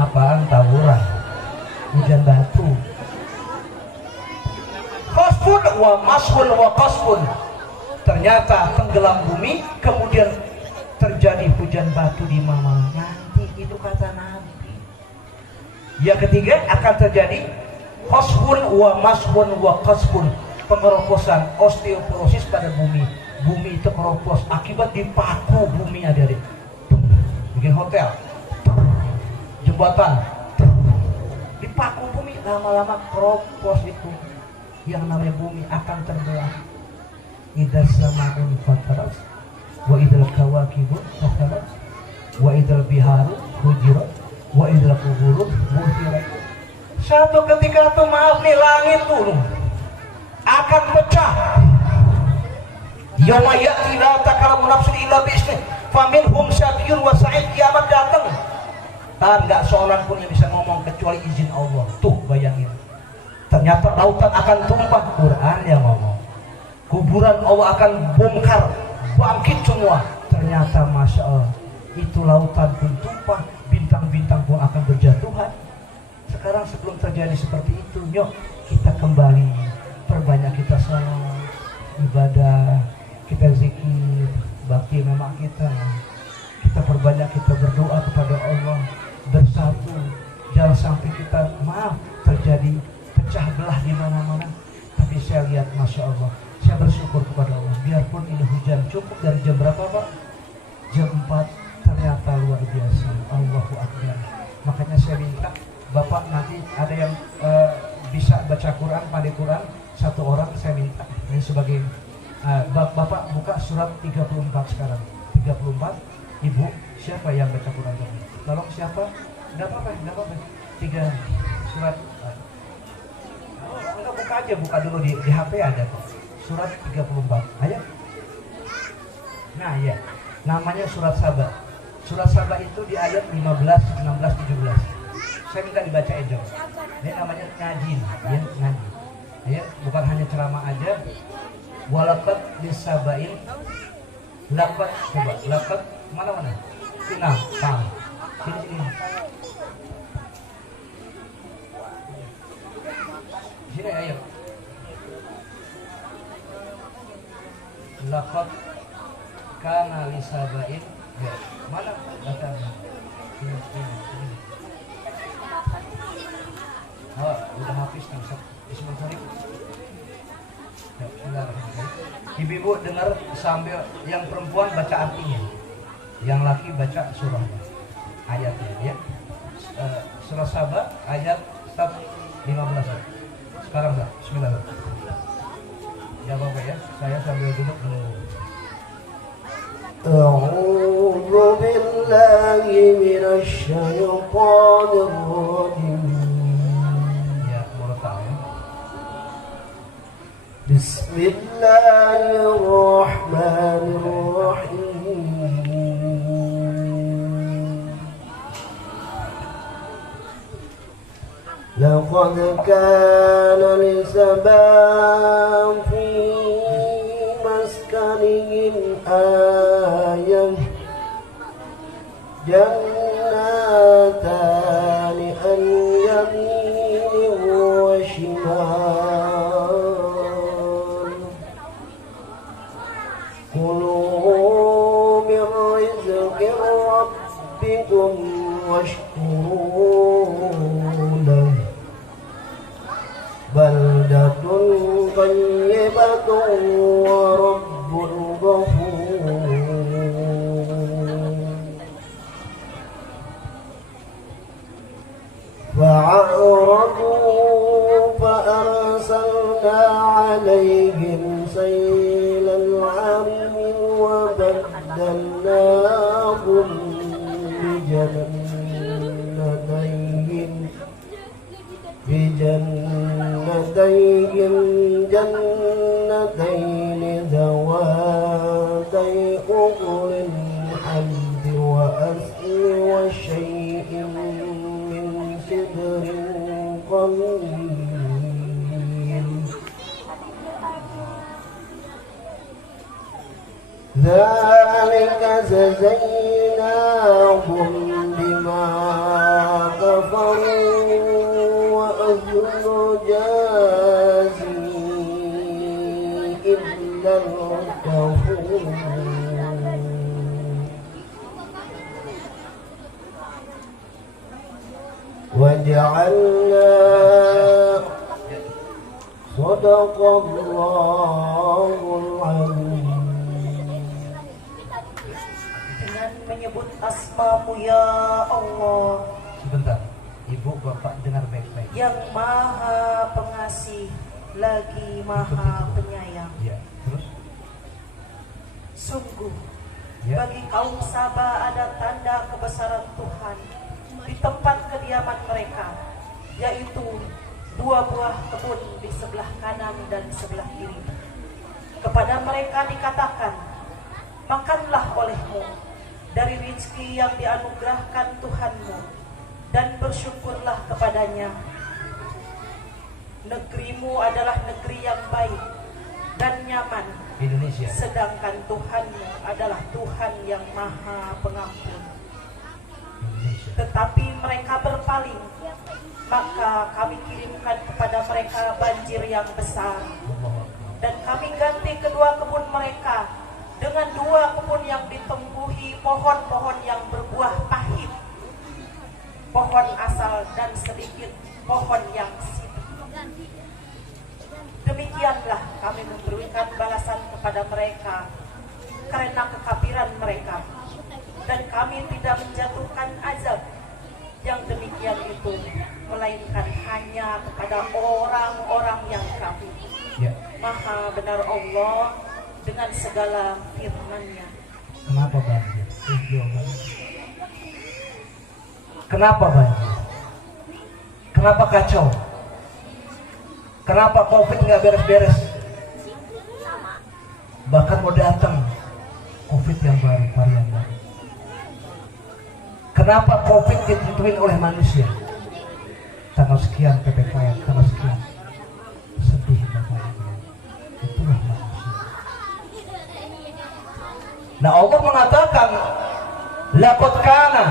Apaan tawuran? Hujan batu. Khosfun wa mashun wa qasfun, ternyata tenggelam bumi, kemudian terjadi hujan batu di mana nanti, itu kata Nabi. Yang ketiga akan terjadi khosfun wa mashun wa qasfun, pengeroposan, osteoporosis pada bumi. Bumi itu keropos akibat dipaku bumi, adik-adik. Bikin hotel, jembatan, dipaku bumi, lama-lama keropos itu. Yang namanya bumi akan terbelah. Idza sama'un fatarat wa idzal kawakibu fatarat wa idzal biharu hujirat wa idzal quburu bu'thirat. Satu ketika tuh, maaf nih, langit tuh akan pecah. Yauma ya'ti la takallamu nafsun illa bi'idznih faminhum syaqiyun wa sa'id. Kiamat datang, nggak seorang pun yang bisa ngomong kecuali izin Allah. Tuh bayangin, ternyata lautan akan tumpah, Quran yang ngomong. Kuburan Allah akan bongkar, bangkit semua. Ternyata Masya Allah, itu lautan pun tumpah, bintang-bintang pun akan berjatuhan. Sekarang sebelum terjadi seperti itu, yuk kita kembali, perbanyak kita salat, ibadah, kita zikir, bakti memang kita perbanyak, kita berdoa kepada Allah, bersatu. Jangan sampai kita, maaf, terjadi pecah belah di mana-mana. Tapi saya lihat, Masya Allah, saya bersyukur kepada Allah. Biarpun ini hujan cukup dari jam berapa Pak? Jam 4, ternyata luar biasa. Allahu Akbar. Makanya saya minta Bapak nanti ada yang bisa baca Quran, pandai Quran, satu orang saya minta. Ini sebagai Bapak buka surat 34 sekarang. 34, Ibu, siapa yang baca Quran? Tolong siapa? Enggak apa-apa. 3 surat. Enggak, buka aja, buka dulu di HP ada kok. Surat 34. Ayo. Nah, ya. Namanya surat Saba. Surat Saba itu di ayat 15, 16, 17. Saya minta dibacain dong. Ini namanya ngaji, ya, ngaji. Ya, bukan hanya ceramah aja. Walaqad lisabain laqad, coba laqad mana? Sini, paham. Sini. Sini ayo. Laqad kana lisabain, ya. Mana bacanya? Sini. Oh, udah habis nih, Bismillahirrahmanirrahim. Ya, bismillahirrahmanirrahim. Ibu dengar sambil yang perempuan baca artinya, yang laki baca surahnya, ayatnya, ya. Surah Saba ayat 15. Sekarang Bismillahirrahmanirrahim. Tidak apa-apa ya, saya sambil duduk dulu. أعوذ بالله من الشيطان الرجيم Ya, mau tahu ya. بسم الله الرحمن الرحيم لقد كان لسبأ في مسكنهم آية جنتان عن يمين وشمال كلوا من رزق ربكم واشكروا له بلدة طيبة ورب غفور فأعرضوا فأرسلنا عليهم سيل العرم وبدلناهم بجنتين جنتين ذواتي أكل حمد وأثل وشيء من سدر قليل ذلك جزيناهم بما كفروا جازي إلا الكفور وجعلنا صدق الله العظيم. Dengan menyebut asma-Mu ya Allah, Sebentar, Ibu Bapak dengar baik-baik. yang Maha Pengasih lagi Maha Penyayang. Ya, terus? Sungguh Ya. bagi kaum Saba ada tanda kebesaran Tuhan di tempat kediaman mereka, yaitu 2 buah kebun di sebelah kanan dan sebelah kiri. Kepada mereka dikatakan, makanlah olehmu dari rezeki yang dianugerahkan Tuhanmu dan bersyukurlah kepadanya. Negerimu adalah negeri yang baik dan nyaman, Indonesia. sedangkan Tuhanmu adalah Tuhan yang Maha Pengampun. Indonesia. Tetapi mereka berpaling, maka kami kirimkan kepada mereka banjir yang besar, Allahu Akbar. dan kami ganti kedua kebun mereka dengan 2 kebun yang ditumbuhi pohon-pohon yang berbuah pahit, pohon asal dan sedikit pohon yang sidr. Demikianlah kami memberikan balasan kepada mereka karena kekafiran mereka, dan kami tidak menjatuhkan azab yang demikian itu, melainkan hanya kepada orang-orang yang kafir. Ya. Maha benar Allah dengan segala firman-Nya. Kenapa banjir? Kenapa banjir? Kenapa kacau? Kenapa COVID nggak beres-beres? Bahkan mau datang COVID yang baru, varian baru. Kenapa COVID ditentuin oleh manusia? Tanggal sekian PPKM, tanggal sekian. Sedih Bapak Ibu. Itulah manusia. Nah, Allah mengatakan laqad kana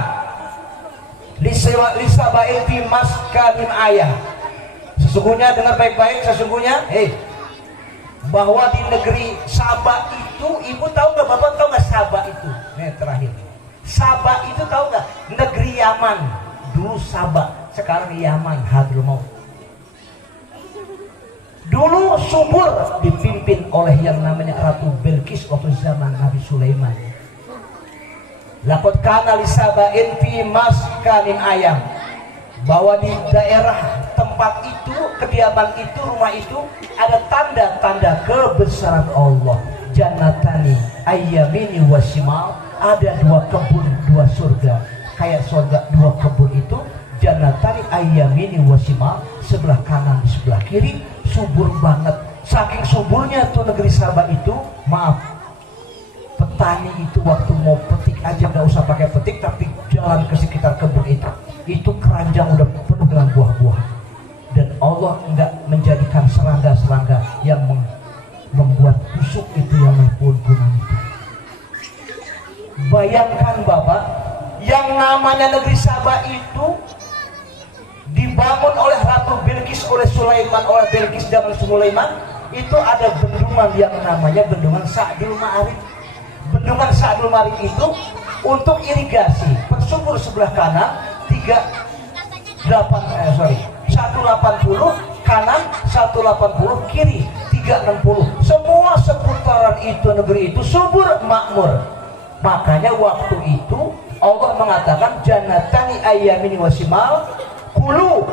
lisaba'in fi maskanin ayah. Sesungguhnya, dengar baik-baik, sesungguhnya bahwa di negeri Sabah itu, ibu tahu nggak, bapak tahu nggak Sabah itu? Nih terakhir, Sabah itu tahu nggak? Negeri Yaman. Dulu Sabah, sekarang Yaman, Hadramaut. Dulu subur dipimpin oleh yang namanya Ratu Bilqis waktu zaman Nabi Sulaiman. Laqad kana lisaba'in fi maskanin ayam, bahwa di daerah tempat tempat itu, kediaman itu, rumah itu ada tanda-tanda kebesaran Allah. Jannatani ayyamini wasimal, ada dua kebun, dua surga. Kayak surga dua kebun itu, jannatani ayyamini wasimal, sebelah kanan di sebelah kiri, subur banget. Saking suburnya tuh negeri Sabah itu, maaf, petani itu waktu mau petik aja nggak usah pakai petik, tapi jalan ke sekitar kebun itu keranjang udah penuh dengan buah-buah. Dan Allah nggak menjadikan serangga-serangga yang membuat busuk itu yang pohon-pohonan itu. Bayangkan Bapak, yang namanya negeri Sabah itu dibangun oleh Ratu Bilqis, oleh Sulaiman, oleh Bilqis zaman Sulaiman. Itu ada bendungan yang namanya Bendungan Sa'dul Ma'arif. Bendungan Sa'dul Ma'arif itu untuk irigasi. Persubur sebelah kanan 180 kanan, 180 kiri, 360. Semua seputaran itu negeri itu subur makmur. Makanya waktu itu Allah mengatakan jannatani ayyamini wasimal, kulu,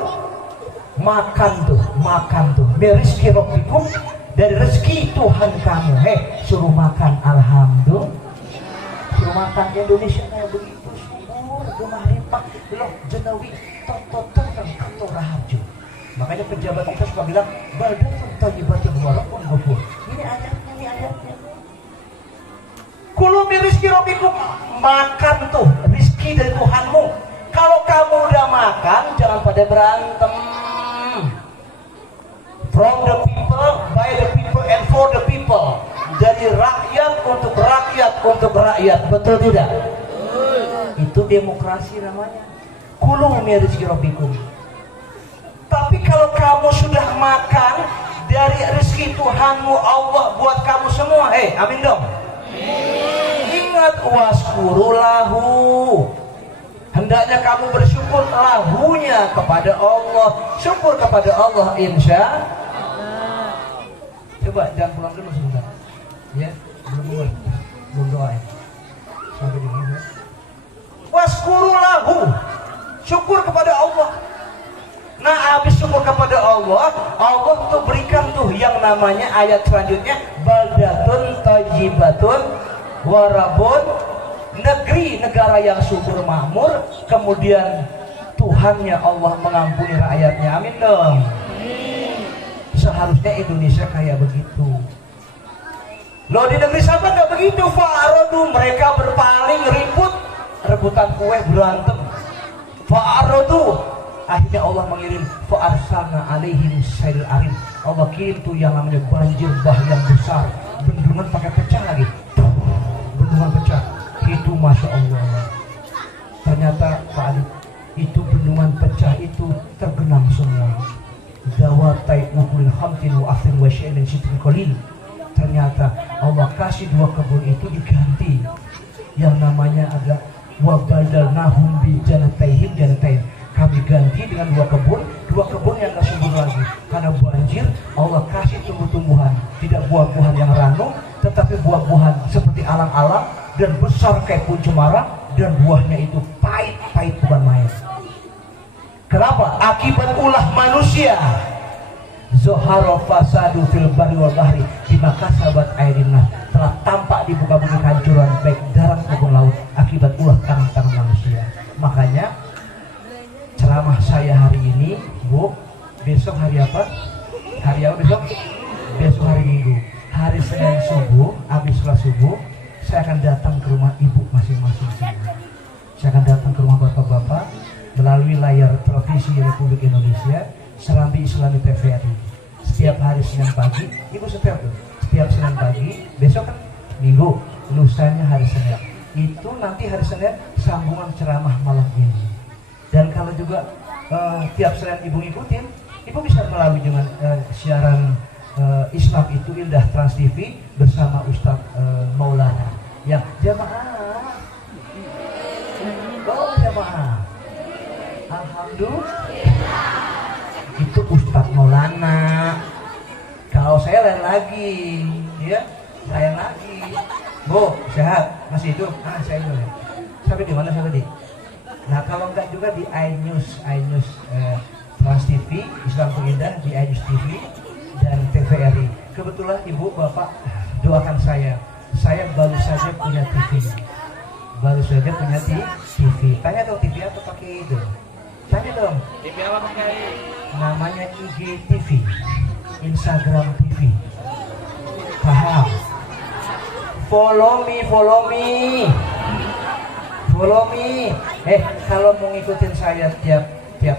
makan tuh merizki rabbikum, dari rezeki Tuhan kamu. Suruh makan, alhamdulillah. Suruh makan. Indonesia kayak begitu, subur, gemah limpah, loh jenawi tototan kantor raharjo. Makanya pejabat kita suka bilang badatun thayyibatun wa rabbun ghafur. Ini ayatnya. Kulu min rizki rabbikum, makan tuh rizki dari Tuhanmu. Kalau kamu udah makan, jangan pada berantem. From the people, by the people, and for the people. Dari rakyat untuk rakyat, betul tidak? Itu demokrasi namanya. Kulu min rizki rabbikum. Tapi kalau kamu sudah makan dari rezeki Tuhanmu, Allah buat kamu semua, amin dong. Ingat, waskurulahu, hendaknya kamu bersyukur lahunya kepada Allah. Syukur kepada Allah, insya. Coba jangan pulang dulu sebentar, ya, belum doa ya. Sampai di mana? Waskurulahu, syukur kepada Allah. Nah, habis syukur kepada Allah, Allah tuh berikan tuh yang namanya ayat selanjutnya, baldatun thayyibatun warabun, negara yang subur makmur, kemudian Tuhannya Allah mengampuni rakyatnya, amin dong. Seharusnya Indonesia kayak begitu. Loh, di negeri Sabah nggak begitu. Fa'arodu, mereka berpaling, ribut, rebutan kue, berantem. Fa'arodu, akhirnya Allah mengirim fa'arsalna alaihim sail arim. Allah kirim tuh yang namanya banjir bah yang besar, bendungan pakai pecah lagi, bendungan pecah. Itu masya Allah. Ternyata Pak Ali, itu bendungan pecah itu tergenang semua. Dawatai ukulin hamtin wa afin wa syai'in sitin qalil. Ternyata Allah kasih dua kebun itu diganti, yang namanya ada wa badalnahum bi jannatayn. Kami ganti dengan dua kebun yang gak subur lagi. Karena banjir, Allah kasih tumbuh-tumbuhan, tidak buah-buahan yang ranum, tetapi buah-buahan seperti alang-alang dan besar kayak pohon cemara, dan buahnya itu pahit bukan main. Kenapa? Akibat ulah manusia. Zoharo fasadu fil bari wal bahri bima kasabat aydin nas, telah tampak di muka bumi kehancuran baik darat maupun laut akibat ulah tangan-tangan manusia. Makanya ceramah saya hari ini, Bu, besok hari apa? Hari apa besok? Besok hari Minggu. Hari Senin subuh, habis sholat subuh, saya akan datang ke rumah ibu masing-masing semua. Saya akan datang ke rumah bapak-bapak melalui layar televisi Republik Indonesia, Serambi Islami TVRI. Setiap hari Senin pagi, ibu setiap Senin pagi, besok kan Minggu, lusanya hari Senin. Itu nanti hari Senin sambungan ceramah malam ini. Dan kalau juga tiap Senin ibu ngikutin, ibu bisa melalui dengan siaran Islam itu Indah Trans TV bersama Ustadz Maulana. Yang jamaah, jamaah. Alhamdulillah. Itu Ustadz Maulana. Kalau saya lain lagi, ya, lain lagi. Bu, sehat? Masih hidup? Saya hidup. Sampai di mana saya tadi? Nah, kalau enggak juga di iNews Trans TV, Islam Indah, di Aidus TV, dan TVRI. Kebetulan Ibu Bapak doakan saya baru saja punya TV. Baru saja punya TV. Tanya dong TV apa pakai itu? Tanya dong. TV apa pakai? Namanya IGTV, Instagram TV. Paham? Follow me. Kalau mau ngikutin saya tiap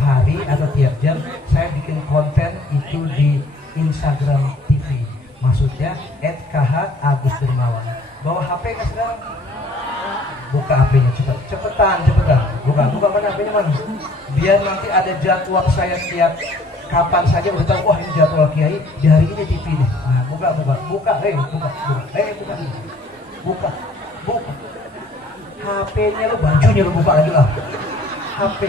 hari atau tiap jam, saya bikin konten itu di Instagram TV. Maksudnya @KH_Agus_Dermawan. Bawa HP nggak sekarang? Buka HP-nya cepetan. Buka mana HP-nya mana? Biar nanti ada jadwal saya tiap kapan saja udah tahu. Wah, ini jadwal Kiai di hari ini TV nih. Nah, buka. HP-nya lu, bajunya lu buka lagi lah. HP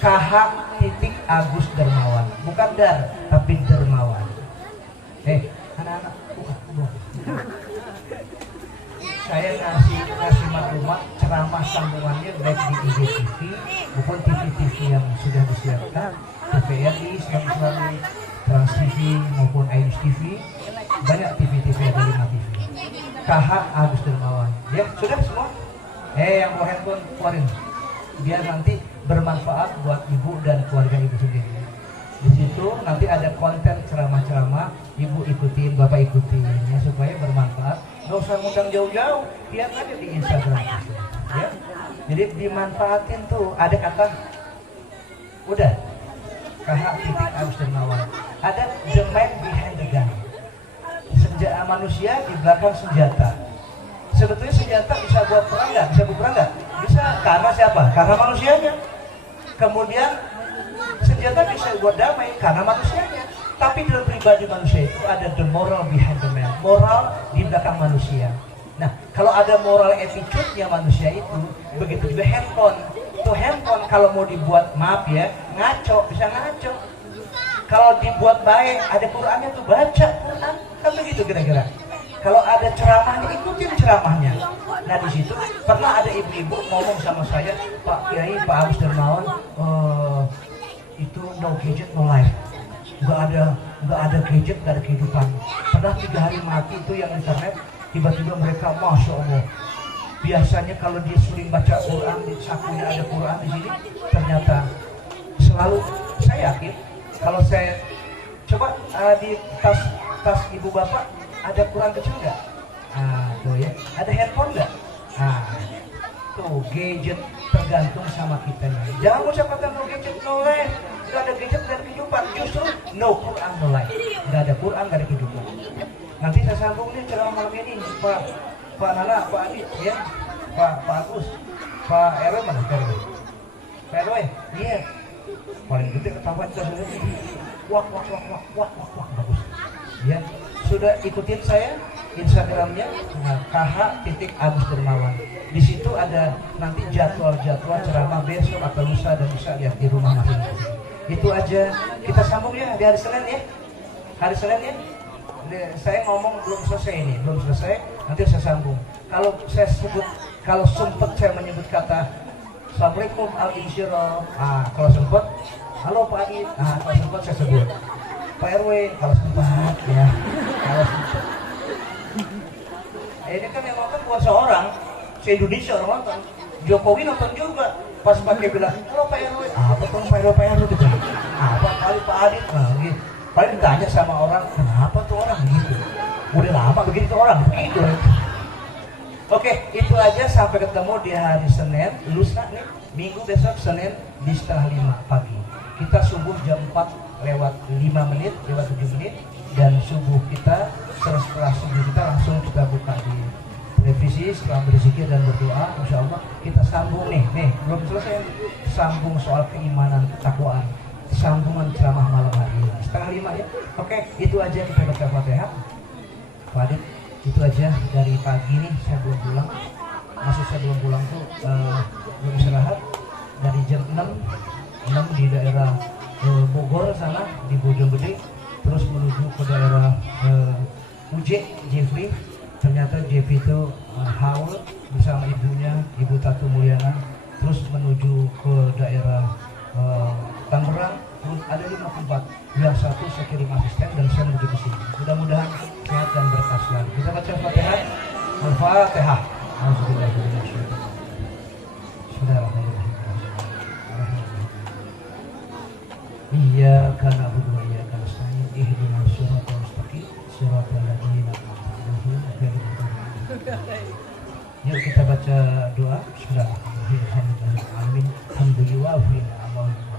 @KH_Agus_Dermawan. Bukan Dar, tapi Dermawan. Anak-anak buka. Saya ngasih maklumat ceramah sambungannya baik di IGTV maupun TV yang sudah disiapkan, TVRI, Islam, Trans TV maupun Aidus TV. Banyak TV ada 5 TV. KH_Agus_Dermawan. Ya sudah semua. Yang mau handphone keluarin biar nanti bermanfaat buat ibu dan keluarga ibu sendiri. Di situ nanti ada konten ceramah-ceramah, ibu ikutin, bapak ikutin, ya supaya bermanfaat. Gak usah ngundang jauh-jauh, lihat aja di Instagram. Ya, jadi dimanfaatin tuh. Ada kata, udah, KH_Agus_Dermawan. Ada the man behind the gun. Senjata manusia di belakang senjata. Sebetulnya senjata bisa buat perang nggak? Bisa. Karena siapa? Karena manusianya. Kemudian senjata bisa buat damai karena manusianya. Tapi dalam pribadi manusia itu ada the moral behind the man. Moral di belakang manusia. Nah, kalau ada moral attitude-nya manusia itu, begitu juga handphone. Tuh handphone kalau mau dibuat, maaf ya, ngaco, bisa ngaco. Kalau dibuat baik, ada Qurannya tuh, baca Quran. Kan begitu kira-kira. Kalau ada ceramahnya, ikutin ceramahnya. Nah, di situ pernah ada ibu-ibu ngomong sama saya, Pak Kiai, Pak Agus_Dermawan, itu no gadget, no life. Nggak ada gadget, nggak ada kehidupan. Padahal 3 hari mati itu yang internet, tiba-tiba mereka, Masya Allah. Biasanya kalau dia sering baca Quran, di sakunya ada Quran di sini, ternyata selalu, saya yakin, kalau saya coba di tas ibu bapak ada Quran kecil nggak? Tuh ya, ada handphone nggak? Tuh gadget tergantung sama kita. Jangan ucapkan no gadget, no life. Nggak ada gadget dan kehidupan, justru no Quran, no life. Nggak ada Quran, nggak ada kehidupan. Nanti saya sambung nih ceramah malam ini, Pak Nana, Pak Adit, ya, Pak Agus, Pak RW mana? Pak RW, iya. Paling gede ketahuan sudah. Wah, bagus. Ya, sudah ikutin saya Instagramnya, KH_Agus_Dermawan. Di situ ada nanti jadwal ceramah besok atau lusa, dan bisa lihat di rumah masing-masing. Itu aja. Kita sambung ya di hari Senin ya. Hari Senin ya. Saya ngomong belum selesai. Nanti saya sambung. Kalau sempat saya menyebut kata Assalamualaikum al-insyirah. Kalau sempat, halo Pak Adit. Kalau sempat saya sebut Pak RW. Kalau sempat ya. Kalau sempat. Ini kan yang nonton bukan seorang, se-Indonesia orang nonton. Jokowi nonton juga. Pas pakai bilang, halo Pak RW. Apa tuh Pak RW gitu? Apa kali Pak Adit? Gitu. Paling ditanya sama orang, kenapa tuh orang gitu? Udah lama begitu orang begitu. Oke, itu aja. Sampai ketemu di hari Senin, lusa nih, minggu besok Senin di 4:30 pagi. Kita subuh jam 4:05, lewat 7 menit, dan subuh kita setelah subuh kita langsung kita buka di televisi setelah berzikir dan berdoa. Insya Allah kita sambung nih belum selesai, sambung soal keimanan, ketakwaan, sambungan ceramah malam hari ini 4:30 ya. Oke, itu aja. Kita baca Fatihah. Pak Adit, itu aja dari pagi nih. Saya belum pulang. Maksud saya belum pulang tuh belum istirahat dari jam 6 di daerah Bogor sana di Bojonggede, terus menuju ke daerah Jeffrey. Ternyata Jeffrey itu haul bersama ibunya, Ibu Tatu Mulyana, terus menuju ke daerah yang satu saya kirim asisten dan saya menuju ke sini. Mudah-mudahan sehat dan berkah selalu. Kita baca Al-Fatihah. Al-Fatihah. Alhamdulillahirobbilalamin. Bismillahirrahmanirrahim. Iyyaka na'budu wa iyyaka nasta'in. Ihdinas siratal mustaqim. Siratal ladzina an'amta 'alaihim. Yuk kita baca doa. Bismillahirrahmanirrahim. Alhamdulillah.